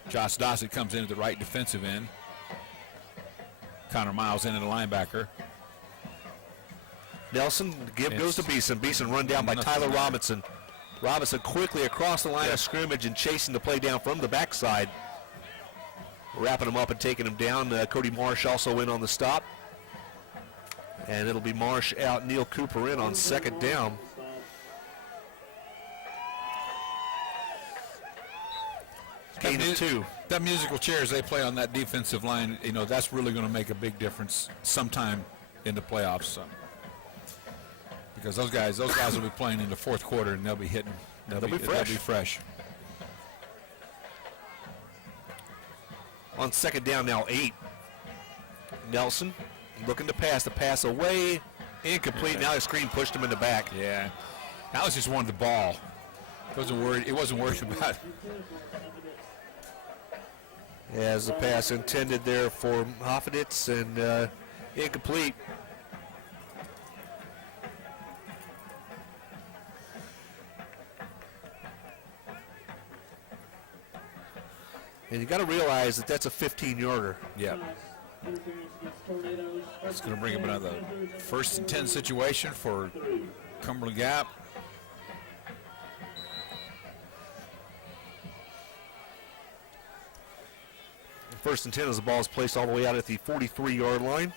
Josh Dossett comes in at the right defensive end. Connor Miles in at the linebacker. Nelson, goes to Beeson. Beeson run down by Tyler Robinson. Robinson quickly across the line of scrimmage and chasing the play down from the backside. Wrapping him up and taking him down. Cody Marsh also in on the stop. And it'll be Marsh out, Neil Cooper in on 2nd down. Gain of 2. That musical chairs they play on that defensive line, that's really going to make a big difference sometime in the playoffs. So. Because those guys will be playing in the 4th quarter and they'll be hitting. They'll be fresh. On 2nd down now, 8. Nelson looking to pass. The pass away. Incomplete. Now the screen pushed him in the back. Yeah. Alex just wanted the ball. He wasn't worried about it. As the pass intended there for Hoffenitz and incomplete. And you got to realize that that's a 15-yarder. Yeah. It's going to bring up another 1st and 10 situation for Cumberland Gap. First and 10 as the ball is placed all the way out at the 43-yard line.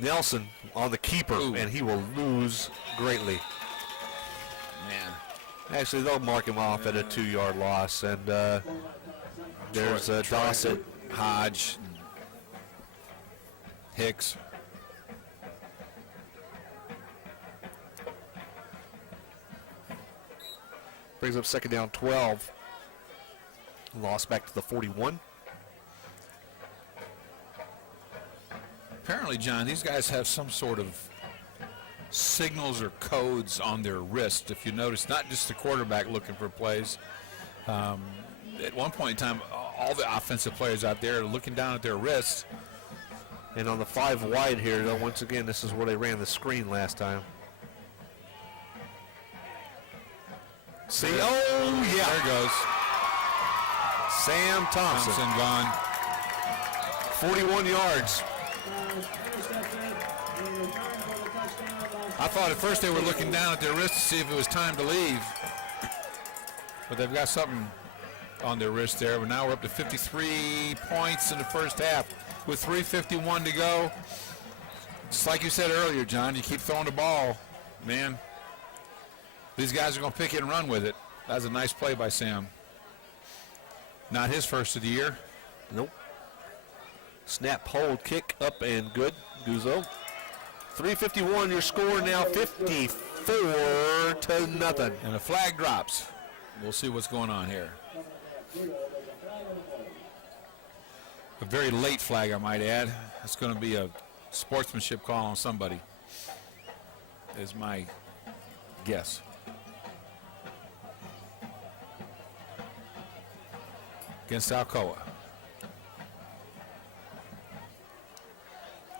Nelson on the keeper, and he will lose greatly. Man. Actually, they'll mark him off at a 2-yard loss, and there's Dossett, Hodge, Hicks. Brings up 2nd down, 12. Lost back to the 41. Apparently, John, these guys have some sort of signals or codes on their wrist. If you notice, not just the quarterback looking for plays. At one point in time, all the offensive players out there are looking down at their wrists. And on the 5 wide here, though, once again, this is where they ran the screen last time. See, oh, yeah. There goes. Sam Thompson gone. 41 yards. I thought at first they were looking down at their wrist to see if it was time to leave. But they've got something on their wrist there. But now we're up to 53 points in the first half with 3:51 to go. Just like you said earlier, John, you keep throwing the ball, man. These guys are going to pick it and run with it. That was a nice play by Sam. Not his first of the year. Nope. Snap, hold, kick, up and good. Guzzo. 3:51, your score now 54-0. And a flag drops. We'll see what's going on here. A very late flag, I might add. It's going to be a sportsmanship call on somebody, is my guess. Against Alcoa.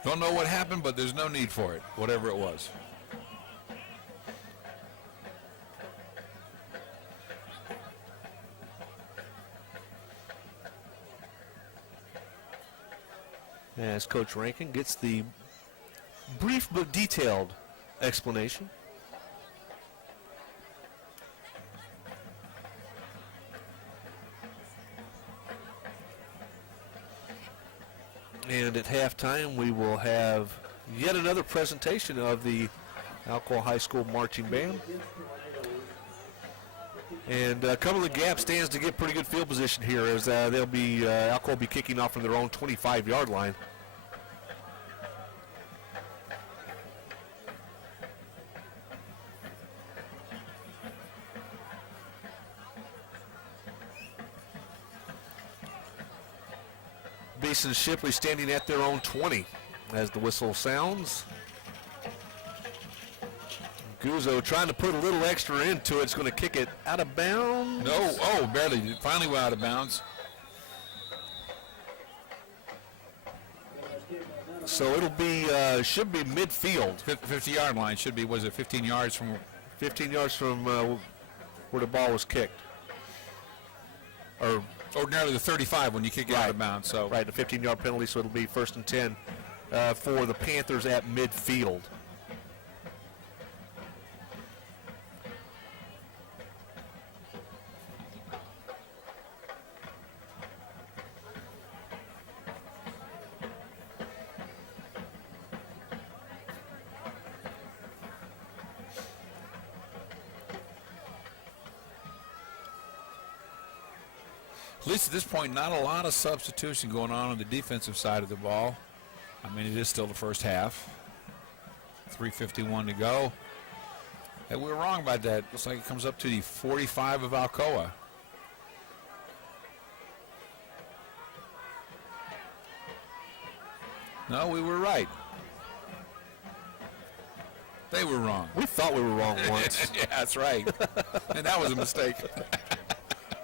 Don't know what happened, but there's no need for it, whatever it was. as Coach Rankin gets the brief but detailed explanation. And at halftime, we will have yet another presentation of the Alcoa High School Marching Band. And Cumberland Gap stands to get pretty good field position here as Alcoa will be kicking off from their own 25-yard line. Beeson Shipley standing at their own 20 as the whistle sounds. Guzzo trying to put a little extra into it. It's going to kick it out of bounds. No, barely. Finally went out of bounds. So it'll be, should be midfield. 50-yard line should be, was it 15 yards from? 15 yards from where the ball was kicked. Or ordinarily the 35 when you kick it out of bounds. So right, a 15-yard penalty, so it'll be 1st and 10 for the Panthers at midfield. At least at this point, not a lot of substitution going on the defensive side of the ball. I mean, it is still the first half. 3:51 to go. Hey, we were wrong about that. Looks like it comes up to the 45 of Alcoa. No, we were right. They were wrong. We thought we were wrong once. Yeah, that's right. And that was a mistake.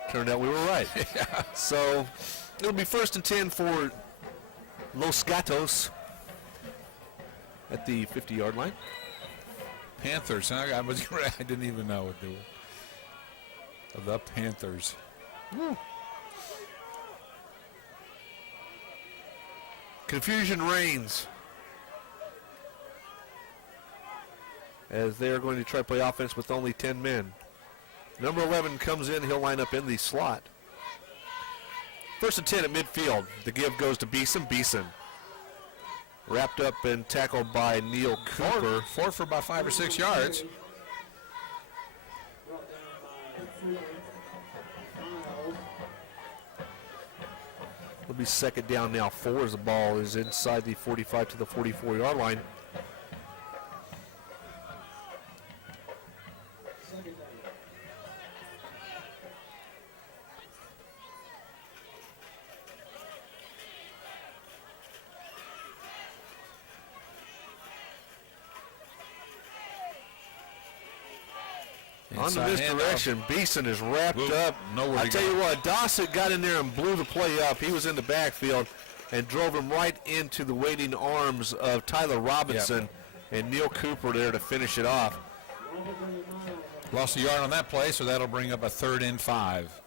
Turned out we were right. Yeah. So it'll be 1st and 10 for Los Gatos at the 50-yard line. Panthers, huh? I didn't even know what they were. The Panthers. Woo. Confusion reigns as they're going to try to play offense with only 10 men. Number 11 comes in. He'll line up in the slot. 1st and 10 at midfield. The give goes to Beeson. Beeson wrapped up and tackled by Neil Cooper. Four for about 5 or 6 yards. It'll be 2nd down now. 4 as the ball is inside the 45 to the 44-yard line. On the misdirection, Beeson is wrapped up. I tell you what, Dawson got in there and blew the play up. He was in the backfield and drove him right into the waiting arms of Tyler Robinson and Neil Cooper there to finish it off. Lost a yard on that play, so that'll bring up a 3rd and 5.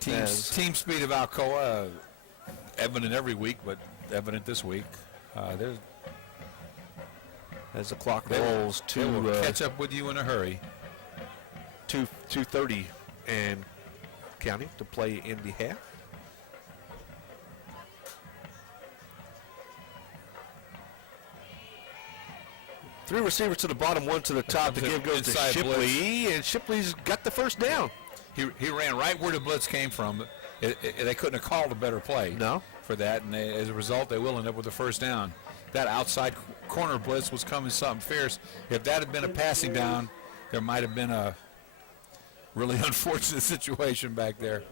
Team speed of Alcoa, evident every week, but evident this week. As the clock rolls they will catch up with you in a hurry. 2:30 and counting to play in the half. Three receivers to the bottom, one to the top. The give goes to Shipley, and Shipley's got the 1st down. He ran right where the blitz came from. They couldn't have called a better play. No. For that, and as a result, they will end up with the 1st down. That outside corner blitz was coming something fierce. If that had been a passing down, there might have been a really unfortunate situation back there.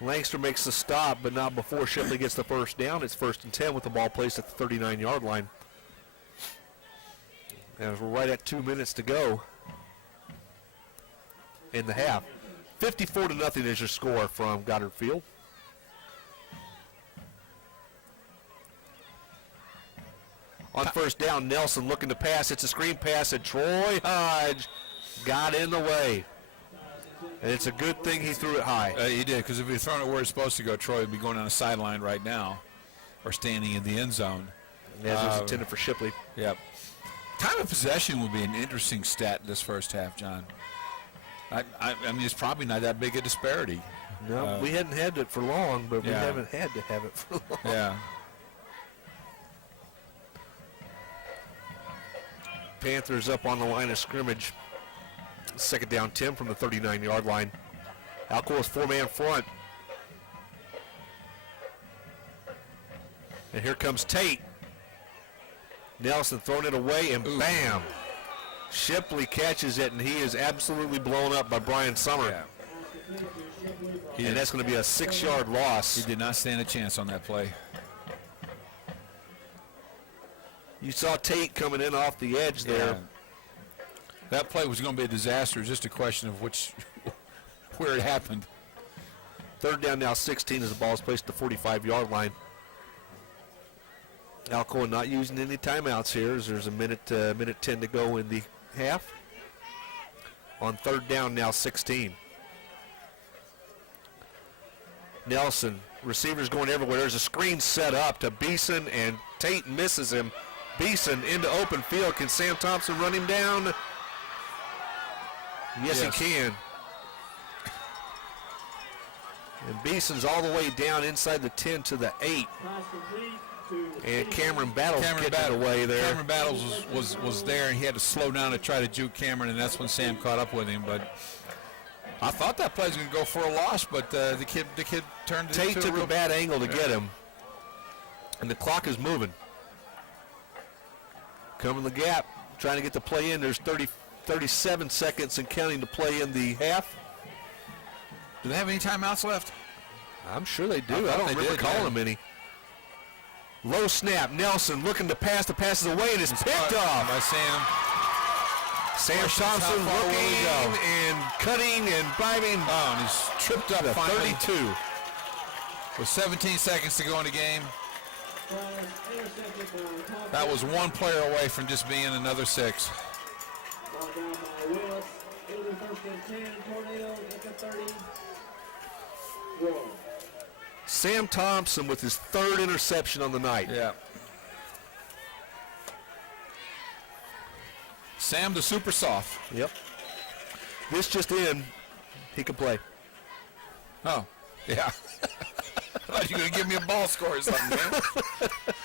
Lanxter makes the stop, but not before Shipley gets the 1st down. It's 1st and 10 with the ball placed at the 39-yard line. And we're right at 2 minutes to go in the half. 54-0 is your score from Goddard Field. On 1st down, Nelson looking to pass. It's a screen pass, and Troy Hodge got in the way. And it's a good thing he threw it high. He did, because if he'd thrown it where it's supposed to go, Troy would be going on the sideline right now or standing in the end zone. As it was intended for Shipley. Yep. Time of possession would be an interesting stat this first half, John. I mean, it's probably not that big a disparity. No, we hadn't had it for long, but we Yeah. haven't had to have it for long. Yeah. Panthers up on the line of scrimmage. Second down, 10 from the 39-yard line. Alcoa's four-man front. And here comes Tate. Nelson throwing it away, and bam! Shipley catches it, and he is absolutely blown up by Brian Sommer. Yeah. And that's going to be a 6-yard loss. He did not stand a chance on that play. You saw Tate coming in off the edge there. Yeah. That play was going to be a disaster. Just a question of where it happened. Third down now, 16 as the ball is placed at the 45-yard line. Alcoa not using any timeouts here as there's a minute 10 to go in the half. On third down now, 16. Nelson, receivers going everywhere. There's a screen set up to Beeson, and Tate misses him. Beeson into open field. Can Sam Thompson run him down? Yes, he can. And Beeson's all the way down inside the 10 to the 8. And Cameron Battles getting away there. Cameron Battles was there, and he had to slow down to try to juke Cameron, and that's when Sam caught up with him. But I thought that play was going to go for a loss, but the kid turned it Tate into took a bad angle to get him. And the clock is moving. Coming the gap, trying to get the play in. There's 37 seconds and counting to play in the half. Do they have any timeouts left? I'm sure they do. I I don't they remember did, calling yeah. them any. Low snap. Nelson looking to pass. The pass is away and it's picked off. By Sam. Sam Questions, Thompson how far will he go? looking and cutting and driving. Oh, and he's tripped up to finally. 32. With 17 seconds to go in the game. That was one player away from just being another 6. Ball down by Willis. It'll be first and 10. Tornado at the 30. Roll. Sam Thompson with his third interception on the night. Yeah. Sam the super soft. Yep. This just in, he can play. Oh, yeah. I thought you were going to give me a ball score or something, man.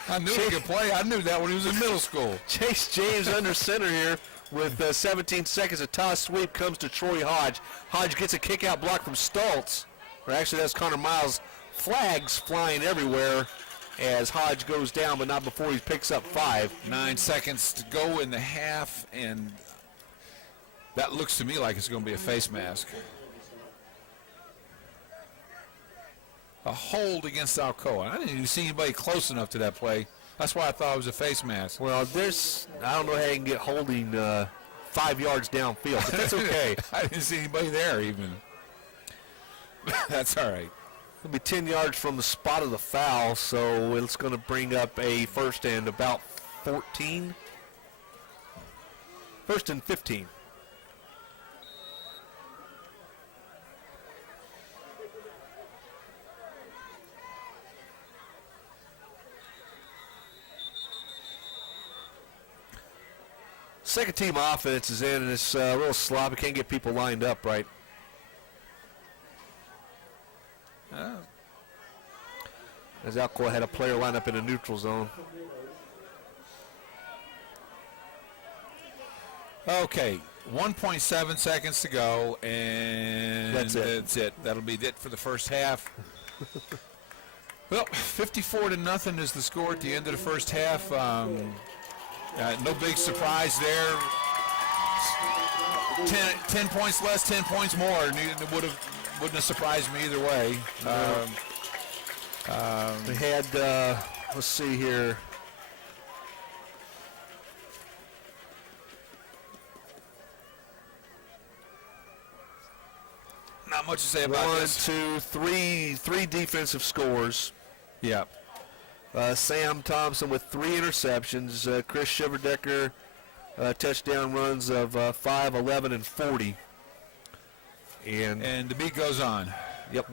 I knew he could play. I knew that when he was in middle school. Chase James under center here with 17 seconds. A toss sweep comes to Troy Hodge. Hodge gets a kick-out block from Stultz. Or actually, that's Connor Miles. Flags flying everywhere as Hodge goes down, but not before he picks up 5. 9 seconds to go in the half, and that looks to me like it's going to be a face mask. A hold against Alcoa. I didn't even see anybody close enough to that play. That's why I thought it was a face mask. Well, I don't know how you can get holding 5 yards downfield, but that's okay. I didn't see anybody there even. That's all right. It'll be 10 yards from the spot of the foul, so it's going to bring up a first and about 14. First and 15. Second team offense is in, and it's a little sloppy. Can't get people lined up right. As Alcoa had a player line up in a neutral zone. Okay, 1.7 seconds to go, and That's it. That'll be it for the first half. Well, 54-0 is the score at the end of the first half. No big surprise there. 10 points less, 10 points more. Wouldn't have surprised me either way. They had, let's see here. Not much to say about this. 1, 2, 3 defensive scores. Yeah. Sam Thompson with 3 interceptions. Chris Shiverdecker touchdown runs of 5, 11, and 40. And the beat goes on. yep,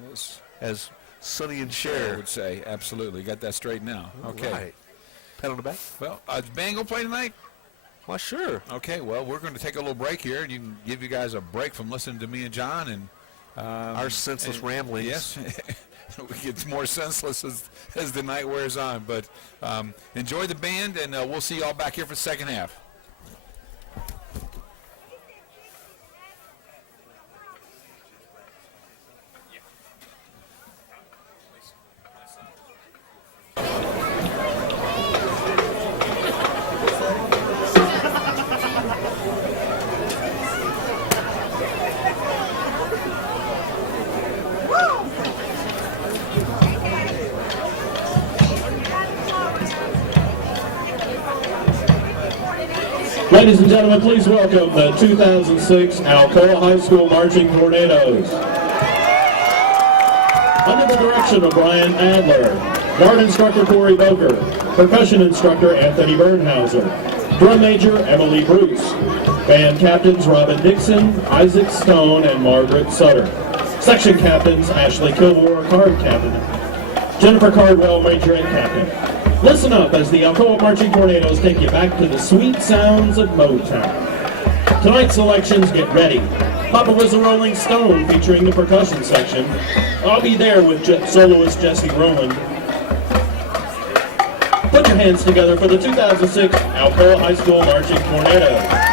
as Sonny and I Cher would say, absolutely. Got that straight now. Okay. Right. Pat on the back. Well, does band go play tonight? Well, sure. Okay, well, we're going to take a little break here, and you can give you guys a break from listening to me and John and Our senseless ramblings. Yes, it gets more senseless as the night wears on. But enjoy the band, and we'll see you all back here for the second half. Ladies and gentlemen, please welcome the 2006 Alcoa High School Marching Tornadoes. Under the direction of Brian Adler, Bart instructor Corey Boker, percussion instructor Anthony Bernhauser, drum major Emily Bruce, band captains Robin Dixon, Isaac Stone, and Margaret Sutter, section captains Ashley Kilmore, card captain, Jennifer Cardwell, major and captain. Listen up as the Alcoa Marching Tornadoes take you back to the sweet sounds of Motown. Tonight's selections, get ready. Papa was a Rolling Stone featuring the percussion section. I'll be there with soloist Jesse Rowland. Put your hands together for the 2006 Alcoa High School Marching Tornadoes.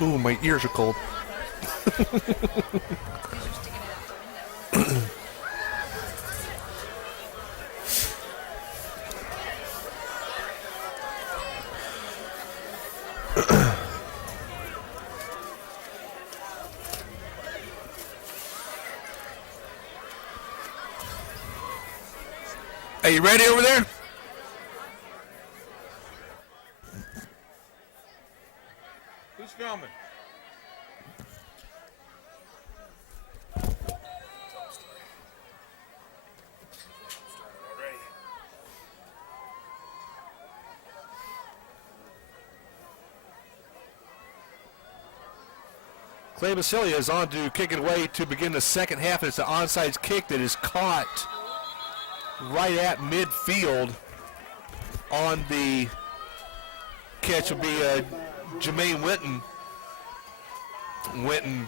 Ooh, my ears are cold. Are you ready over there? Who's filming? Clay Basilia is on to kick it away to begin the second half. It's an onside kick that is caught right at midfield. On the catch will be Jermaine Winton. Winton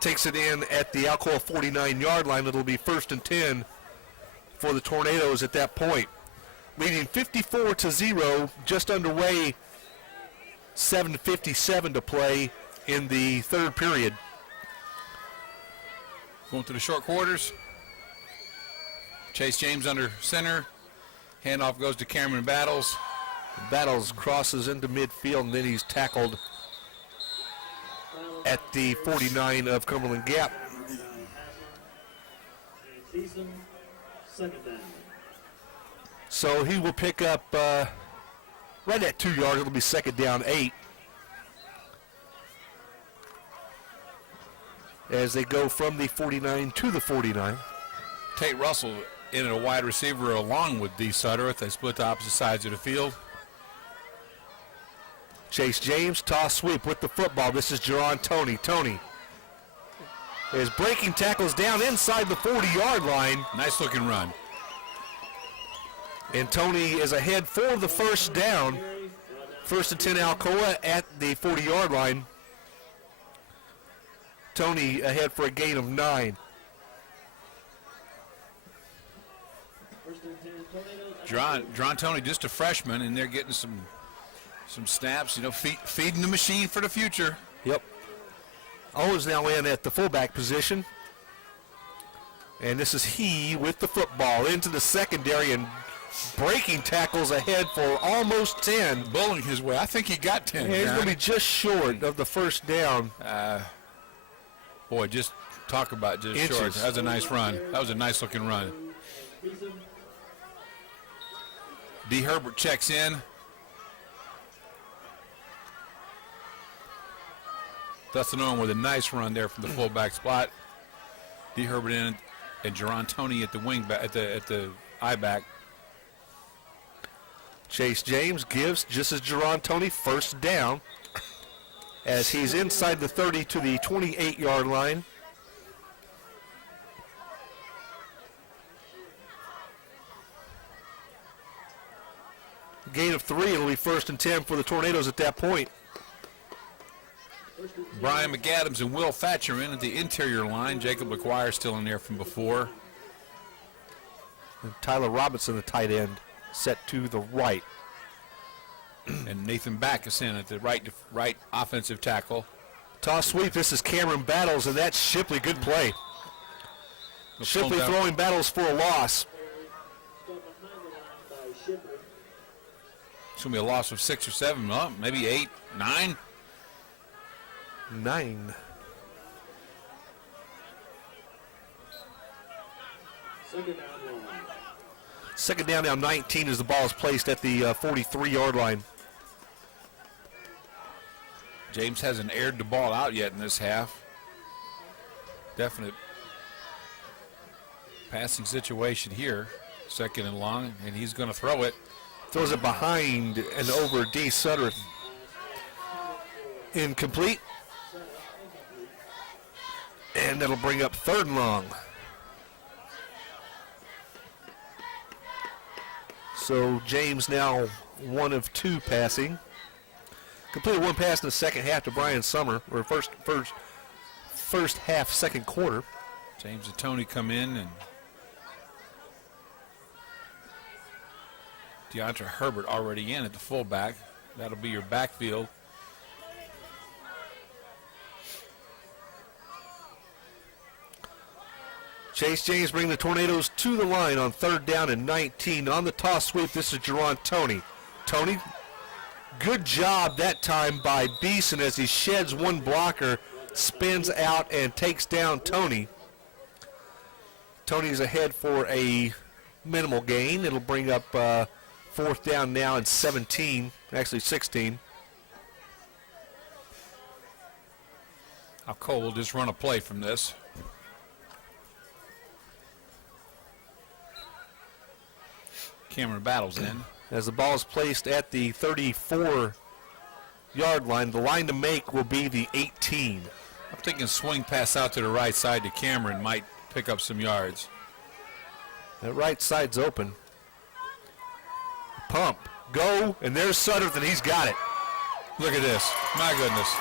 takes it in at the Alcoa 49-yard line. It'll be 1st and 10 for the Tornadoes at that point. Leading 54-0, just underway, 7:57 to play in the third period. Going to the short quarters. Chase James under center. Handoff goes to Cameron Battles. Battles crosses into midfield, and then he's tackled at the 49 of Cumberland Gap. Season, second down. So he will pick up right at 2 yards. It'll be second down 8. As they go from the 49 to the 49. Tate Russell in at a wide receiver along with D. Sutter. They split to opposite sides of the field. Chase James, toss sweep with the football. This is Jerron Toney. Toney is breaking tackles down inside the 40-yard line. Nice looking run. And Toney is ahead for the first down. 1st and 10 Alcoa at the 40-yard line. Toney ahead for a gain of 9. John Toney, just a freshman, and they're getting some snaps, feeding the machine for the future. Yep. Owens now in at the fullback position. And this is he with the football into the secondary and breaking tackles ahead for almost 10. Bowling his way. I think he got 10. And he's going to be just short of the first down. Boy, just talk about just Inches. short. That was a nice run. That was a nice looking run. D. Herbert checks in. Dustin Owen with a nice run there from the fullback spot. D. Herbert in, and Jerron Toney at the wing back, at the eye back. Chase James gives, just as Jerron Toney, first down as he's inside the 30 to the 28-yard line. Gain of 3, it'll be 1st and 10 for the Tornadoes at that point. Brian McAdams and Will Thatcher in at the interior line. Jacob LaQuire still in there from before. And Tyler Robinson, the tight end, set to the right. And Nathan Backus in at the right offensive tackle. Toss sweep, this is Cameron Battles, and that's Shipley. Good play. Shipley throwing Battles for a loss. It's going to be a loss of 6 or 7, maybe 8, 9. 9. Second down now 19 as the ball is placed at the 43-yard line. James hasn't aired the ball out yet in this half. Definite passing situation here. 2nd and long, and he's going to throw it. Throws it behind and over D. Sutter. Incomplete. And that'll bring up 3rd and long. So James now 1 of 2 passing. Completed 1 pass in the second half to Brian Sommer, or first half, second quarter. James and Toney come in, and DeAndre Herbert already in at the fullback. That'll be your backfield. Chase James bringing the Tornadoes to the line on 3rd down and 19. On the toss sweep, this is Jerron Toney. Toney, good job that time by Beeson as he sheds one blocker, spins out and takes down Toney. Toney's ahead for a minimal gain. It'll bring up 4th down now and 17, actually 16. Alcoa will just run a play from this. Cameron battles in. As the ball is placed at the 34-yard line, the line to make will be the 18. I'm thinking swing pass out to the right side to Cameron might pick up some yards. That right side's open. Pump, go, and there's Sutterth, and he's got it. Look at this. My goodness.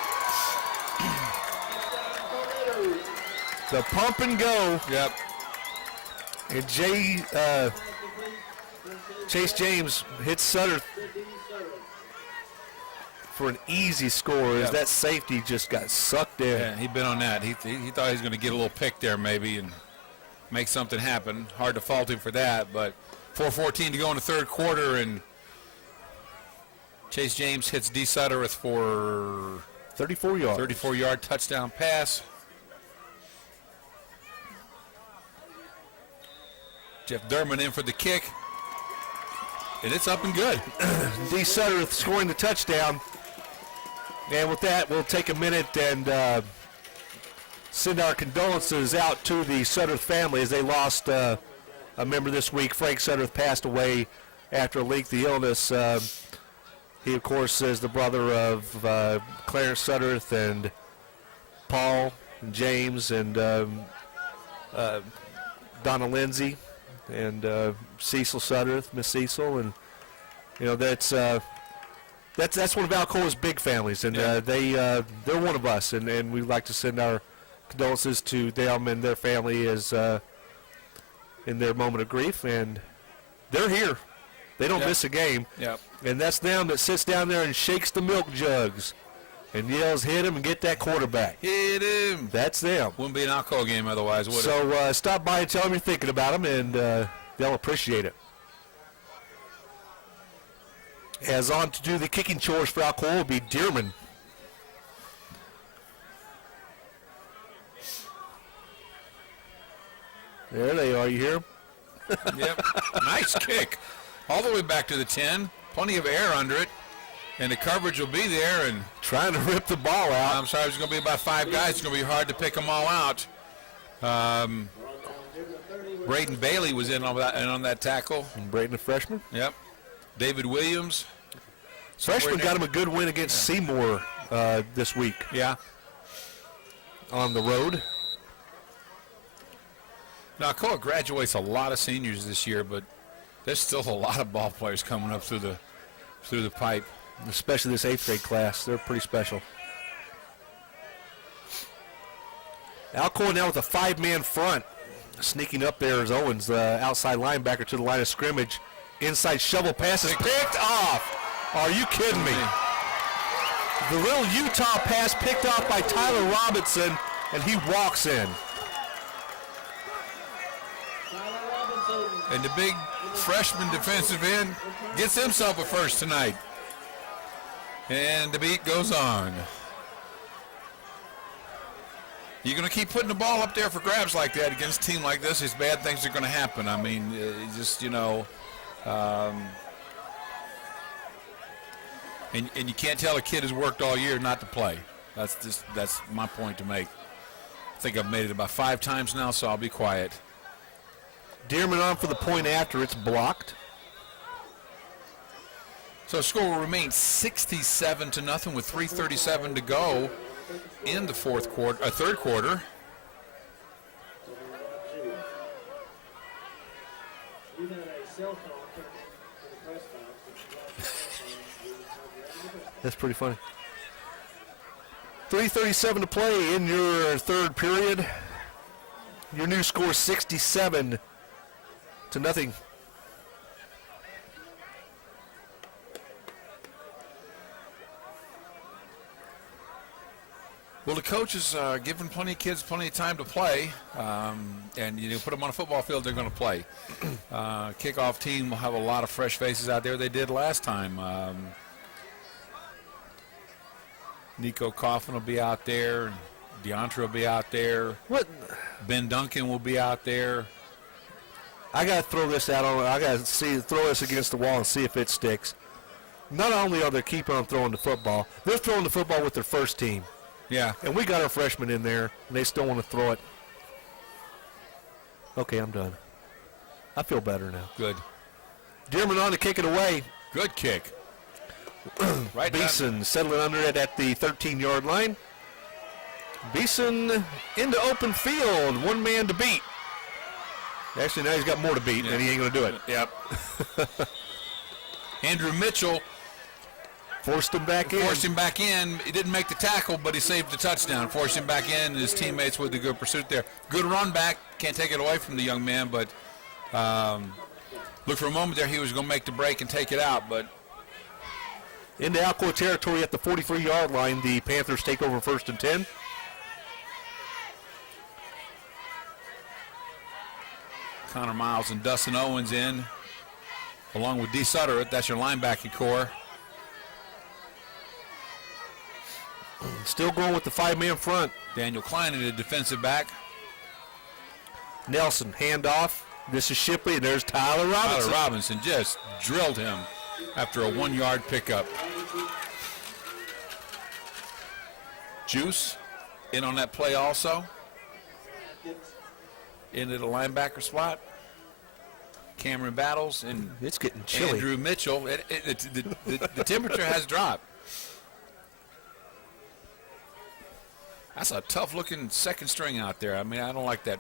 The pump and go. Yep. And Chase James hits Sutter for an easy score as that safety just got sucked in. Yeah, he'd been on that. He thought he was going to get a little pick there maybe and make something happen. Hard to fault him for that, but 4:14 to go in the 3rd quarter, and Chase James hits D. Suttereth for 34 yards. 34-yard touchdown pass. Jeff Durman in for the kick. And it's up and good. D. Suttereth scoring the touchdown. And with that, we'll take a minute and send our condolences out to the Suttereth family as they lost a member this week. Frank Suttereth passed away after a lengthy illness. He, of course, is the brother of Clarence Suttereth and Paul and James and Donna Lindsay and Cecil Suttereth, Miss Cecil, and that's one of Alcoa's big families, and they're one of us, and we'd like to send our condolences to them and their family as in their moment of grief, and they're here. They don't miss a game, and that's them that sits down there and shakes the milk jugs and yells, "Hit him and get that quarterback." Hit him. That's them. Wouldn't be an Alcoa game otherwise, would it? So stop by and tell them you're thinking about them, and they'll appreciate it. As on to do the kicking chores for Alcoa will be Dearman. There they are. You hear them? Yep. Nice kick. All the way back to the 10. Plenty of air under it. And the coverage will be there. And trying to rip the ball out. I'm sorry, there's going to be about 5 guys. It's going to be hard to pick them all out. Braden Bailey was in on that tackle. And Braden, a freshman. Yep. David Williams. Freshman got him a good win against Seymour this week. Yeah. On the road. Now, Alcoa graduates a lot of seniors this year, but there's still a lot of ball players coming up through the pipe. Especially this 8th grade class. They're pretty special. Alcoa now with a 5-man front. Sneaking up there is Owens, the outside linebacker, to the line of scrimmage. Inside shovel pass is picked off. Are you kidding me? The little Utah pass picked off by Tyler Robinson, and he walks in. And the big freshman defensive end gets himself a first tonight. And the beat goes on. You're going to keep putting the ball up there for grabs like that against a team like this, it's bad things are going to happen. I mean, and you can't tell a kid has worked all year not to play. That's my point to make. I think I've made it about 5 times now, so I'll be quiet. Dearman on for the point after. It's blocked. So the score will remain 67-0 with 3:37 to go in the third quarter. That's pretty funny. 3:37 to play in your third period. Your new score 67-0. Well, the coach is giving plenty of kids plenty of time to play, and you put them on a football field, they're going to play. Kickoff team will have a lot of fresh faces out there. They did last time. Nico Coffin will be out there. DeAndre will be out there. What? Ben Duncan will be out there. I got to throw this out on. I got to throw this against the wall and see if it sticks. Not only are they keeping on throwing the football, they're throwing the football with their first team. Yeah. And we got our freshmen in there, and they still want to throw it. Okay, I'm done. I feel better now. Good. Dearman on to kick it away. Good kick. Right. Beeson settling under it at the 13-yard line. Beeson into open field. One man to beat. Actually, now he's got more to beat, and he ain't going to do it. Yep. Andrew Mitchell forced him back in. He didn't make the tackle, but he saved the touchdown. Forced him back in, and his teammates with the good pursuit there. Good run back. Can't take it away from the young man, but look, for a moment there he was going to make the break and take it out, but into Alcoa territory at the 43-yard line, the Panthers take over 1st and 10. Connor Miles and Dustin Owens in, along with D. Sutter. That's your linebacking core. Still going with the 5-man front. Daniel Klein in the defensive back. Nelson, handoff. This is Shipley, and there's Tyler Robinson. Tyler Robinson just drilled him after a 1-yard pickup. Juice in on that play also. Into the linebacker spot. Cameron Battles and it's getting chilly. Andrew Mitchell. The temperature has dropped. That's a tough-looking second string out there. I mean, I don't like that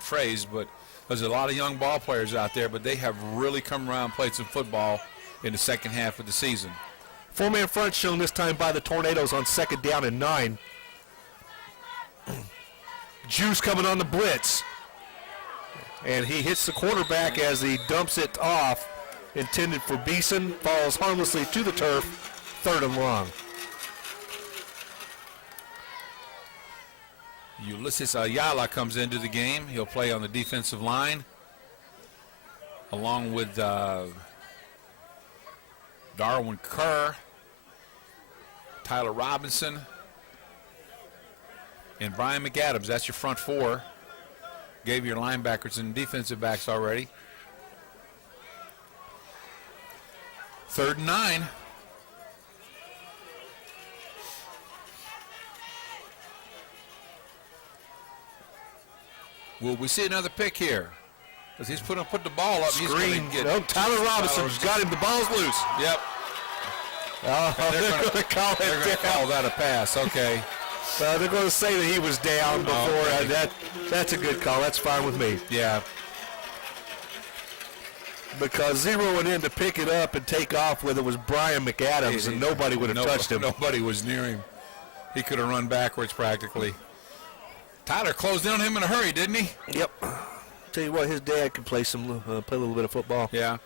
phrase, but there's a lot of young ball players out there, but they have really come around and played some football in the second half of the season. 4-man front shown this time by the Tornadoes on 2nd down and 9. Juice coming on the blitz. And he hits the quarterback as he dumps it off. Intended for Beeson. Falls harmlessly to the turf. 3rd and long. Ulysses Ayala comes into the game. He'll play on the defensive line along with Darwin Kerr, Tyler Robinson, and Brian McAdams. That's your front four. Gave your linebackers and defensive backs already. 3rd and 9. Will we see another pick here? Because he's put the ball up. Screen. Tyler Robinson's got him. The ball's loose. Yep. They're going to call it. They're going to call that a pass. Okay. They're going to say that he was down before. Okay. That's a good call. That's fine with me. Yeah. Because zeroing in to pick it up and take off with it was Brian McAdams, and nobody would have touched him. Nobody was near him. He could have run backwards practically. Tyler closed in on him in a hurry, didn't he? Yep. Tell you what, his dad could play a little bit of football. Yeah.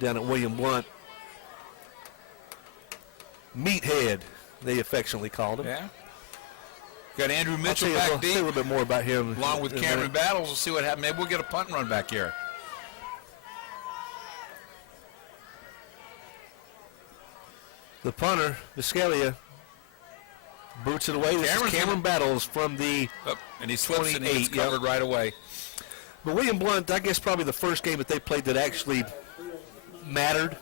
Down at William Blunt. Meathead, they affectionately called him. Yeah. Got Andrew Mitchell I'll back deep. say a little bit more about him. Along with Cameron Battles. We'll see what happens. Maybe we'll get a punt and run back here. The punter, Biscaglia, boots it away. This is Cameron Battles from the and he slips and he's covered right away. But William Blunt, I guess probably the first game that they played that actually mattered.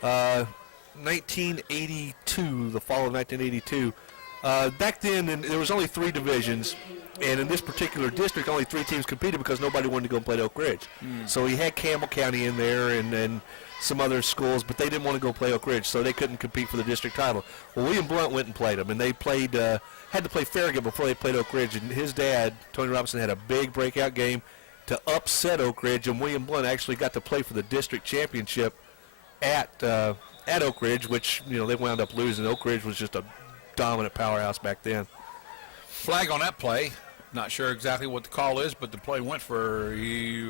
1982, the fall of 1982. Back then, there was only 3 divisions, and in this particular district, only 3 teams competed because nobody wanted to go and play at Oak Ridge. So he had Campbell County in there and some other schools, but they didn't want to go play Oak Ridge, so they couldn't compete for the district title. Well, William Blunt went and played them, and they played had to play Farragut before they played Oak Ridge, and his dad, Tony Robinson, had a big breakout game to upset Oak Ridge, and William Blunt actually got to play for the district championship at Oak Ridge, which they wound up losing. Oak Ridge was just a dominant powerhouse back then. Flag on that play. Not sure exactly what the call is, but the play went for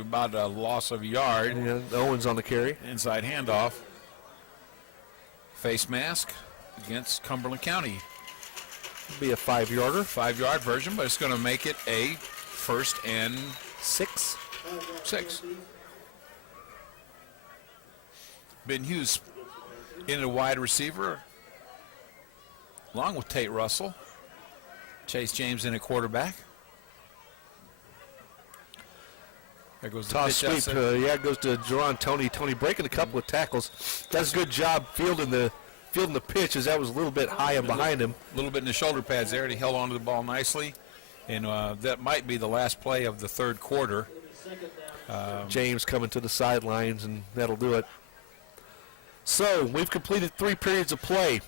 about a loss of a yard. Yeah, Owens on the carry. Inside handoff. Face mask against Cumberland County. Be a 5-yarder. 5-yard version, but it's going to make it a 1st and 6. 6. Ben Hughes in a wide receiver, along with Tate Russell. Chase James in a quarterback. There goes the Toss pitch sweep. outside. It goes to Jerron Tony. Tony breaking a couple of tackles. Does a good job fielding the pitch, as that was a little bit high and behind him. A little bit in the shoulder pads there, and he held onto the ball nicely. And that might be the last play of the third quarter. James coming to the sidelines, and that'll do it. So we've completed 3 periods of play,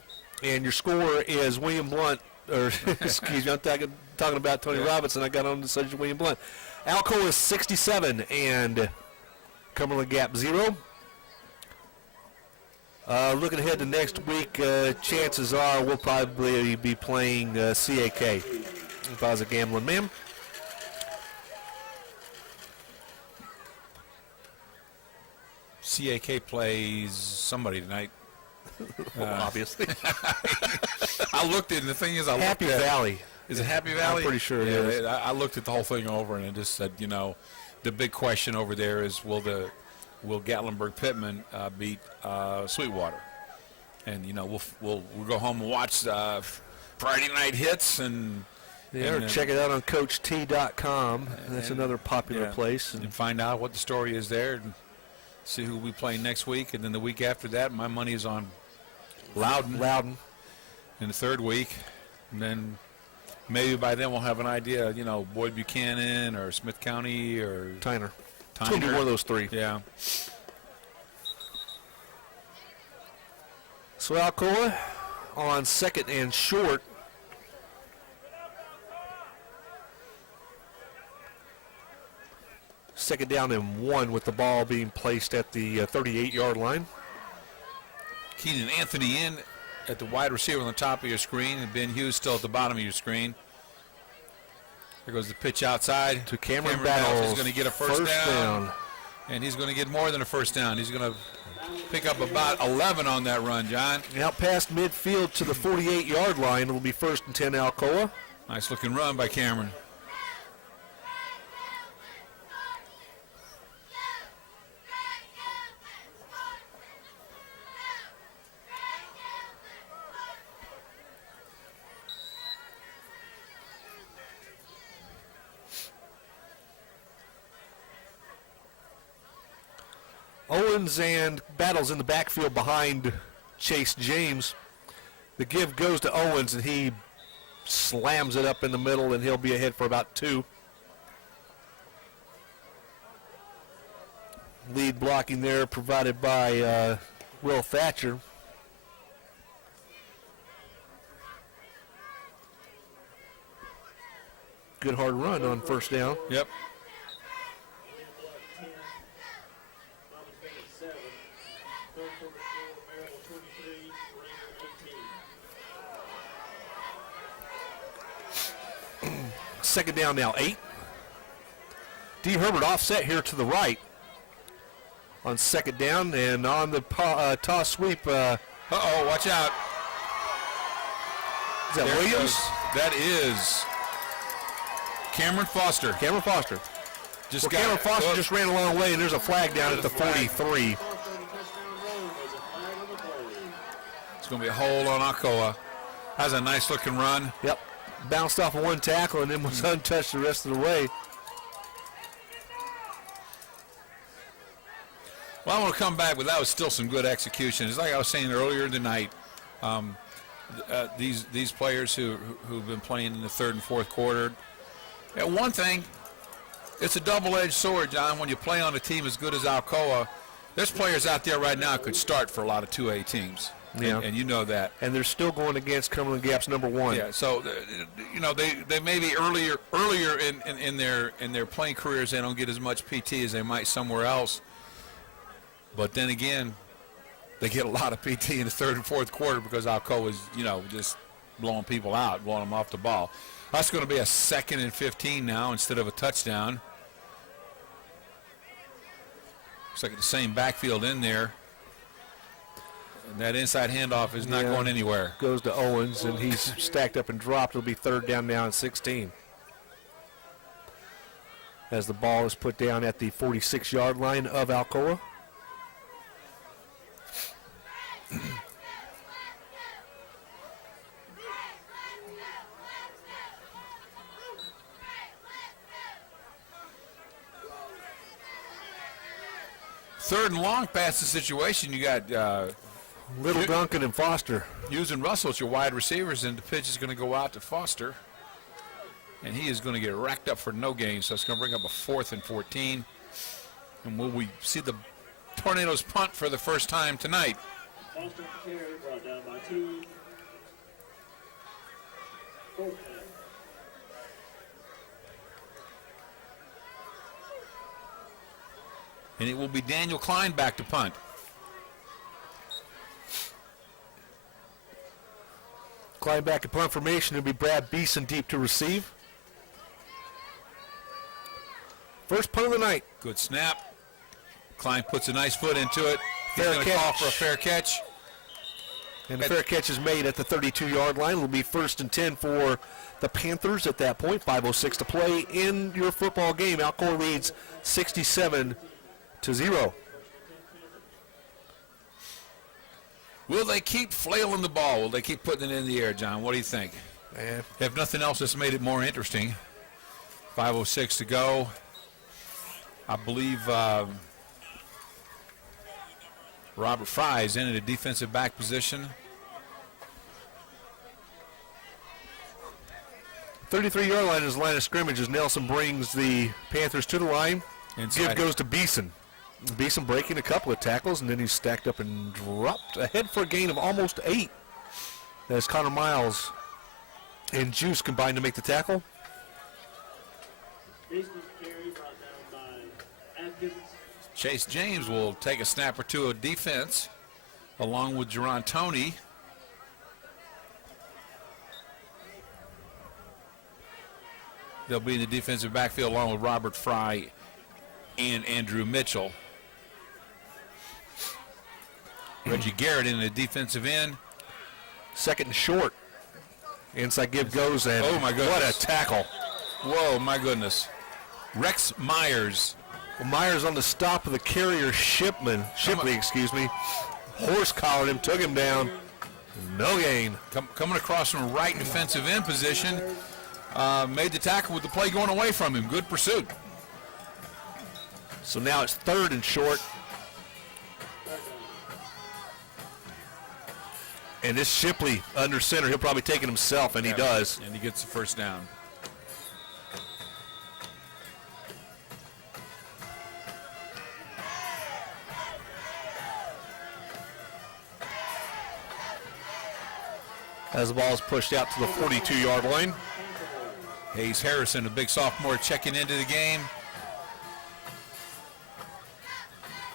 and your score is William Blunt, or excuse me, I'm talking about Tony Robinson. I got on the subject of William Blunt. Alcoa is 67, and Cumberland Gap 0. Looking ahead to next week, chances are we'll probably be playing CAK, if I was a gambling man. CAK plays somebody tonight. Obviously. I looked at it, and the thing is, Happy Valley. Is it Happy Valley? I'm pretty sure it is. I looked at the whole thing over, and it just said, the big question over there is, will Gatlinburg Pittman beat Sweetwater? And we'll go home and watch Friday night hits and check it out on CoachT.com. That's another popular place. And find out what the story is there, and see who we play next week. And then the week after that, my money is on Loudon in the third week, and then maybe by then we'll have an idea. Boyd Buchanan or Smith County or Tyner. It's going to be one of those 3. Yeah. So Alcoa on 2nd and short. Second down and 1 with the ball being placed at the 38-yard line. Keenan Anthony in at the wide receiver on the top of your screen, and Ben Hughes still at the bottom of your screen. There goes the pitch outside to Cameron Battles. Battles. He's going to get a first down. And he's going to get more than a first down. He's going to pick up about 11 on that run, John. Out past midfield to the 48-yard line. It'll be 1st and 10 Alcoa. Nice looking run by Cameron. Owens and Battles in the backfield behind Chase James. The give goes to Owens, and he slams it up in the middle, and he'll be ahead for about 2. Lead blocking there provided by Will Thatcher. Good hard run on first down. Yep. Second down now, 8. D. Herbert offset here to the right on second down, and on the toss sweep. Uh-oh, watch out. Is that Williams? That is Cameron Foster. Cameron Foster. Cameron Foster just ran a long way, and there's a flag down at the 43. It's going to be a hold on Alcoa. That's a nice looking run. Yep. Bounced off of one tackle and then was untouched the rest of the way. Well, I want to come back, but that was still some good execution. It's like I was saying earlier tonight, these players who've been playing in the third and fourth quarter. And one thing, it's a double-edged sword, John. When you play on a team as good as Alcoa, there's players out there right now could start for a lot of 2A teams. Yeah. And you know that. And they're still going against Cumberland Gap's number 1. Yeah, so they may be earlier in their playing careers, they don't get as much PT as they might somewhere else. But then again, they get a lot of PT in the third and fourth quarter because Alcoa is, just blowing people out, blowing them off the ball. That's going to be a 2nd and 15 now instead of a touchdown. Looks like the same backfield in there. That inside handoff is not going anywhere. Goes to Owens, and he's stacked up and dropped. It'll be third down now and 16. As the ball is put down at the 46-yard line of Alcoa. Third and long past the situation. You got Little Duncan and Foster. Hughes and Russell as your wide receivers, and the pitch is going to go out to Foster. And he is going to get racked up for no gain, so it's going to bring up a 4th and 14. And will we see the Tornadoes punt for the first time tonight? Foster carry brought down by 2. And it will be Daniel Klein back to punt. Klein back at punt formation. It'll be Brad Beeson deep to receive. First punt of the night. Good snap. Klein puts a nice foot into it. He's Fair going to call catch. for a fair catch. And the fair catch is made at the 32-yard line. It'll be 1st and 10 for the Panthers at that point. 5:06 to play in your football game. Alcoa leads 67-0. Will they keep flailing the ball? Will they keep putting it in the air, John? What do you think? If nothing else, it's made it more interesting. 5:06 to go. I believe Robert Fry is in at a defensive back position. 33-yard line is the line of scrimmage as Nelson brings the Panthers to the line. Inside. Give goes to Beeson. Beeson breaking a couple of tackles, and then he's stacked up and dropped ahead for a gain of almost 8. As Connor Miles and Juice combined to make the tackle. Beason's carry brought down by Atkins. Chase James will take a snap or two of defense along with Jerron Toney. They'll be in the defensive backfield along with Robert Fry and Andrew Mitchell. Reggie Garrett in the defensive end. 2nd and short. Inside give goes, and Oh, my goodness. what a tackle. Whoa, my goodness. Rex Myers. Well, Myers on the stop of the carrier Shipley, excuse me. Horse collared him, took him down. No gain. Coming across from right defensive end position. Made the tackle with the play going away from him. Good pursuit. So now it's 3rd and short. And this Shipley under center, he'll probably take it himself, and he does. And he gets the first down. As the ball is pushed out to the 42-yard line. Hayes Harrison, a big sophomore, checking into the game.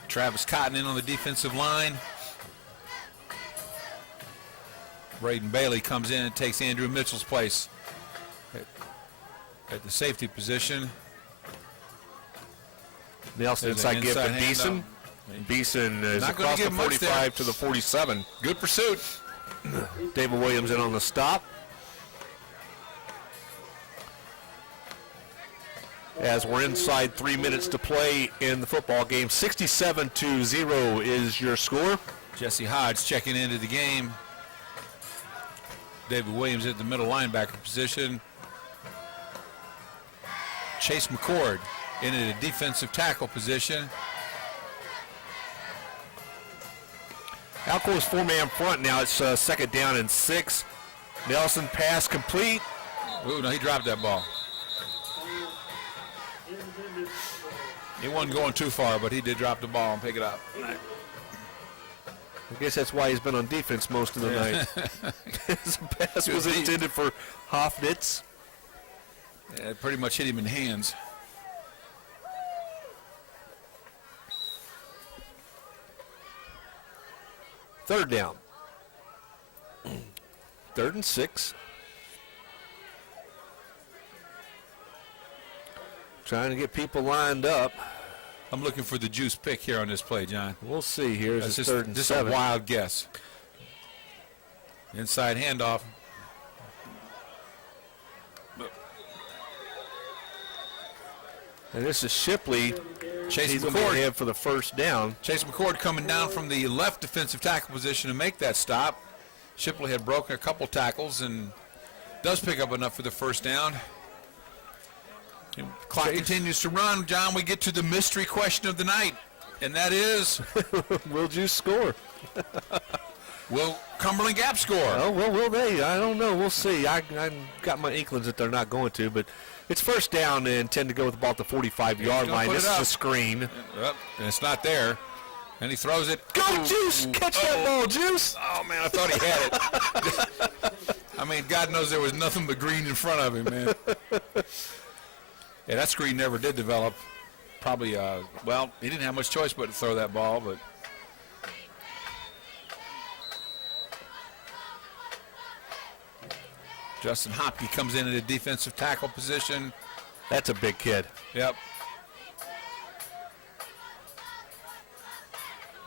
Travis Cotton in on the defensive line. Braden Bailey comes in and takes Andrew Mitchell's place at the safety position. Nelson There's an inside give to inside Beeson. handoff. Beeson is Not gonna across the give much 45 there. to the 47. Good pursuit. David Williams in on the stop. As we're inside 3 minutes to play in the football game, 67-0 is your score. Jesse Hodge checking into the game. David Williams at the middle linebacker position. Chase McCord in at a defensive tackle position. Alcoa's 4-man front now. It's 2nd down and 6. Nelson pass complete. Ooh, no, he dropped that ball. He wasn't going too far, but he did drop the ball and pick it up. I guess that's why he's been on defense most of the night. His pass was intended for Hoffnitz. Yeah, it pretty much hit him in the hands. Third down. 3rd and 6. Trying to get people lined up. I'm looking for the juice pick here on this play, John. We'll see here. That's It's just, 3rd and just 7. a wild guess. Inside handoff. And this is Shipley. Chase He's going to be McCord. ahead for the first down. Chase McCord coming down from the left defensive tackle position to make that stop. Shipley had broken a couple tackles and does pick up enough for the first down. Clock continues to run. John, we get to the mystery question of the night, and that is, Will Juice score? will Cumberland Gap score? Oh, well, will they? I don't know. We'll see. I got my inklings that they're not going to, but it's first down and intend to go with the ball at the 45-yard line. This is a screen. And it's not there. And he throws it. Go, Juice! Catch that ball, Juice! Oh, man, I thought he had it. I mean, God knows there was nothing but green in front of him, man. Yeah, that screen never did develop. Probably, well, he didn't have much choice but to throw that ball, but. Justin Hopke comes in at a defensive tackle position. That's a big kid. Yep.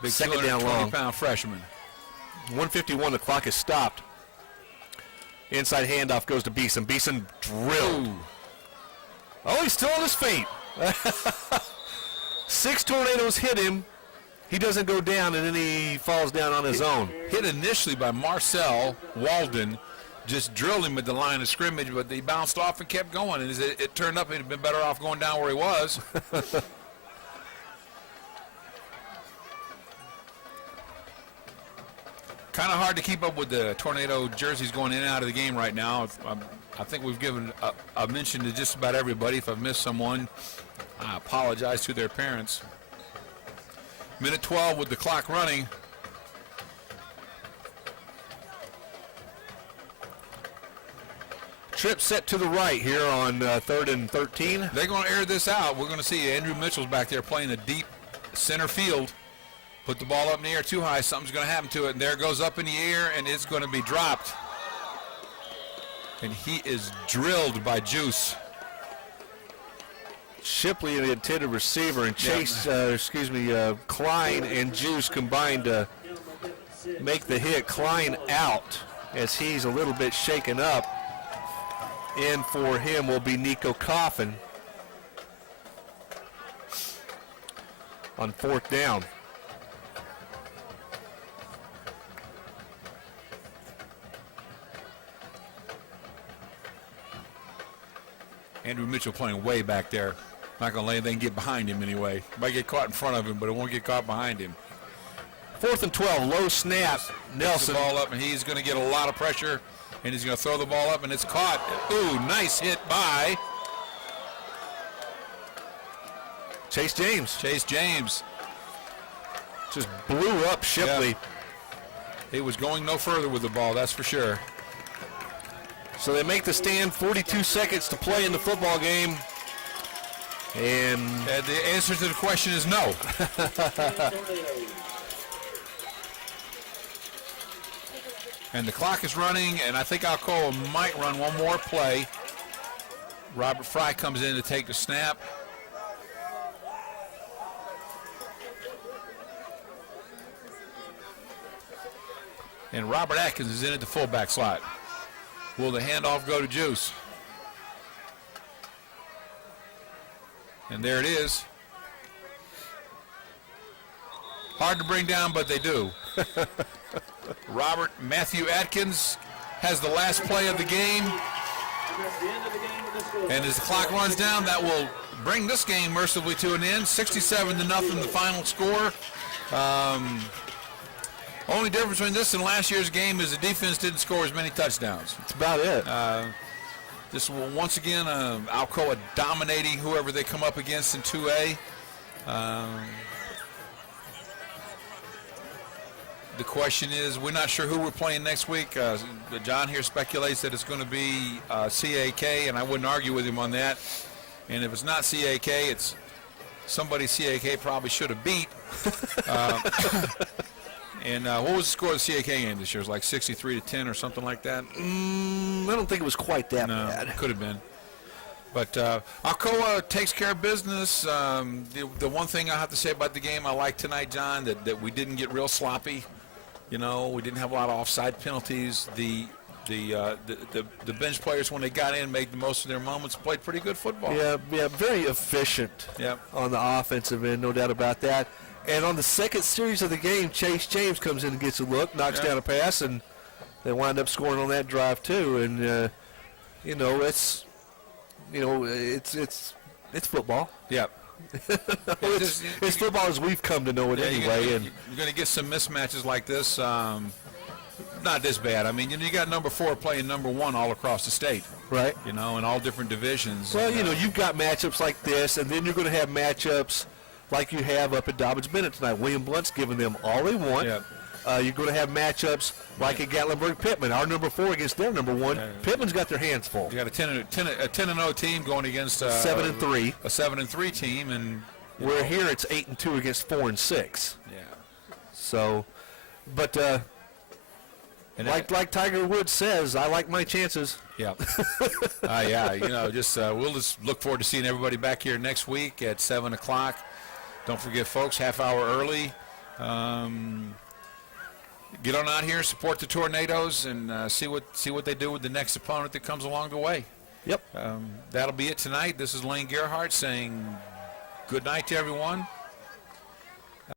Big Second down long. 220-pound freshman. 151, the clock is stopped. Inside handoff goes to Beeson. Beeson drilled. Ooh. Oh, he's still on his feet. 6 tornadoes hit him. He doesn't go down, and then he falls down on his own. Hit initially by Marcel Walden. Just drilled him at the line of scrimmage, but he bounced off and kept going. And as it turned up, he'd have been better off going down where he was. Kind of hard to keep up with the tornado jerseys going in and out of the game right now. I think we've given a mention to just about everybody. If I've missed someone, I apologize to their parents. Minute 12 with the clock running. Trip set to the right here on 3rd and 13. They're going to air this out. We're going to see Andrew Mitchell's back there playing a deep center field. Put the ball up in the air too high, something's going to happen to it, and there it goes up in the air, and it's going to be dropped. And he is drilled by Juice. Shipley, the intended receiver, and Chase, Klein and Juice combined to make the hit. Klein out as he's a little bit shaken up. In for him will be Nico Coffin on 4th down. Andrew Mitchell playing way back there. Not going to let anything get behind him anyway. Might get caught in front of him, but it won't get caught behind him. 4th and 12, low snap. Nelson. The ball up, and he's going to get a lot of pressure, and he's going to throw the ball up, and it's caught. Ooh, nice hit by Chase James. Chase James. Just blew up Shipley. Yeah. He was going no further with the ball, that's for sure. So they make the stand, 42 seconds to play in the football game. And the answer to the question is no. And the clock is running, and I think Alcoa might run one more play. Robert Fry comes in to take the snap. And Robert Atkins is in at the fullback slot. Will the handoff go to Juice? And there it is. Hard to bring down, but they do. Robert Matthew Atkins has the last play of the game. And as the clock runs down, that will bring this game mercifully to an end. 67-0, the final score. Only difference between this and last year's game is the defense didn't score as many touchdowns. that's about it. This will once again Alcoa dominating whoever they come up against in 2A. The question is, we're not sure who we're playing next week. John here speculates that it's going to be CAK, and I wouldn't argue with him on that. And if it's not CAK, it's somebody CAK probably should have beat. And what was the score of the CAK game this year? It was like 63-10 or something like that? I don't think it was quite that bad. Could have been. But Alcoa takes care of business. The one thing I have to say about the game I like tonight, John, that we didn't get real sloppy. You know, we didn't have a lot of offside penalties. The bench players, when they got in, made the most of their moments, played pretty good football. Yeah, very efficient on the offensive end, no doubt about that. And on the second series of the game, Chase James comes in and gets a look, knocks down a pass, and they wind up scoring on that drive too. And it's football. Yeah. It's football as we've come to know it anyway. You're going to get some mismatches like this. Not this bad. I mean, you got number 4 playing number 1 all across the state. Right. You know, in all different divisions. Well, you've got matchups like this, and then you're going to have matchups like you have up at Dobbins-Bennett tonight. William Blunt's giving them all they want. Yeah. You're going to have matchups like at Gatlinburg-Pittman, our number 4 against their number 1. Pittman's got their hands full. You got a 10-0 team going against 7-3. A 7-3 team, and we're here. It's 8-2 against 4-6. Yeah. So, but like Tiger Woods says, I like my chances. Yeah. Yeah. We'll just look forward to seeing everybody back here next week at 7 o'clock. Don't forget, folks, half hour early. Get on out here, support the Tornadoes, and see what they do with the next opponent that comes along the way. Yep. That'll be it tonight. This is Lane Gerhardt saying good night to everyone.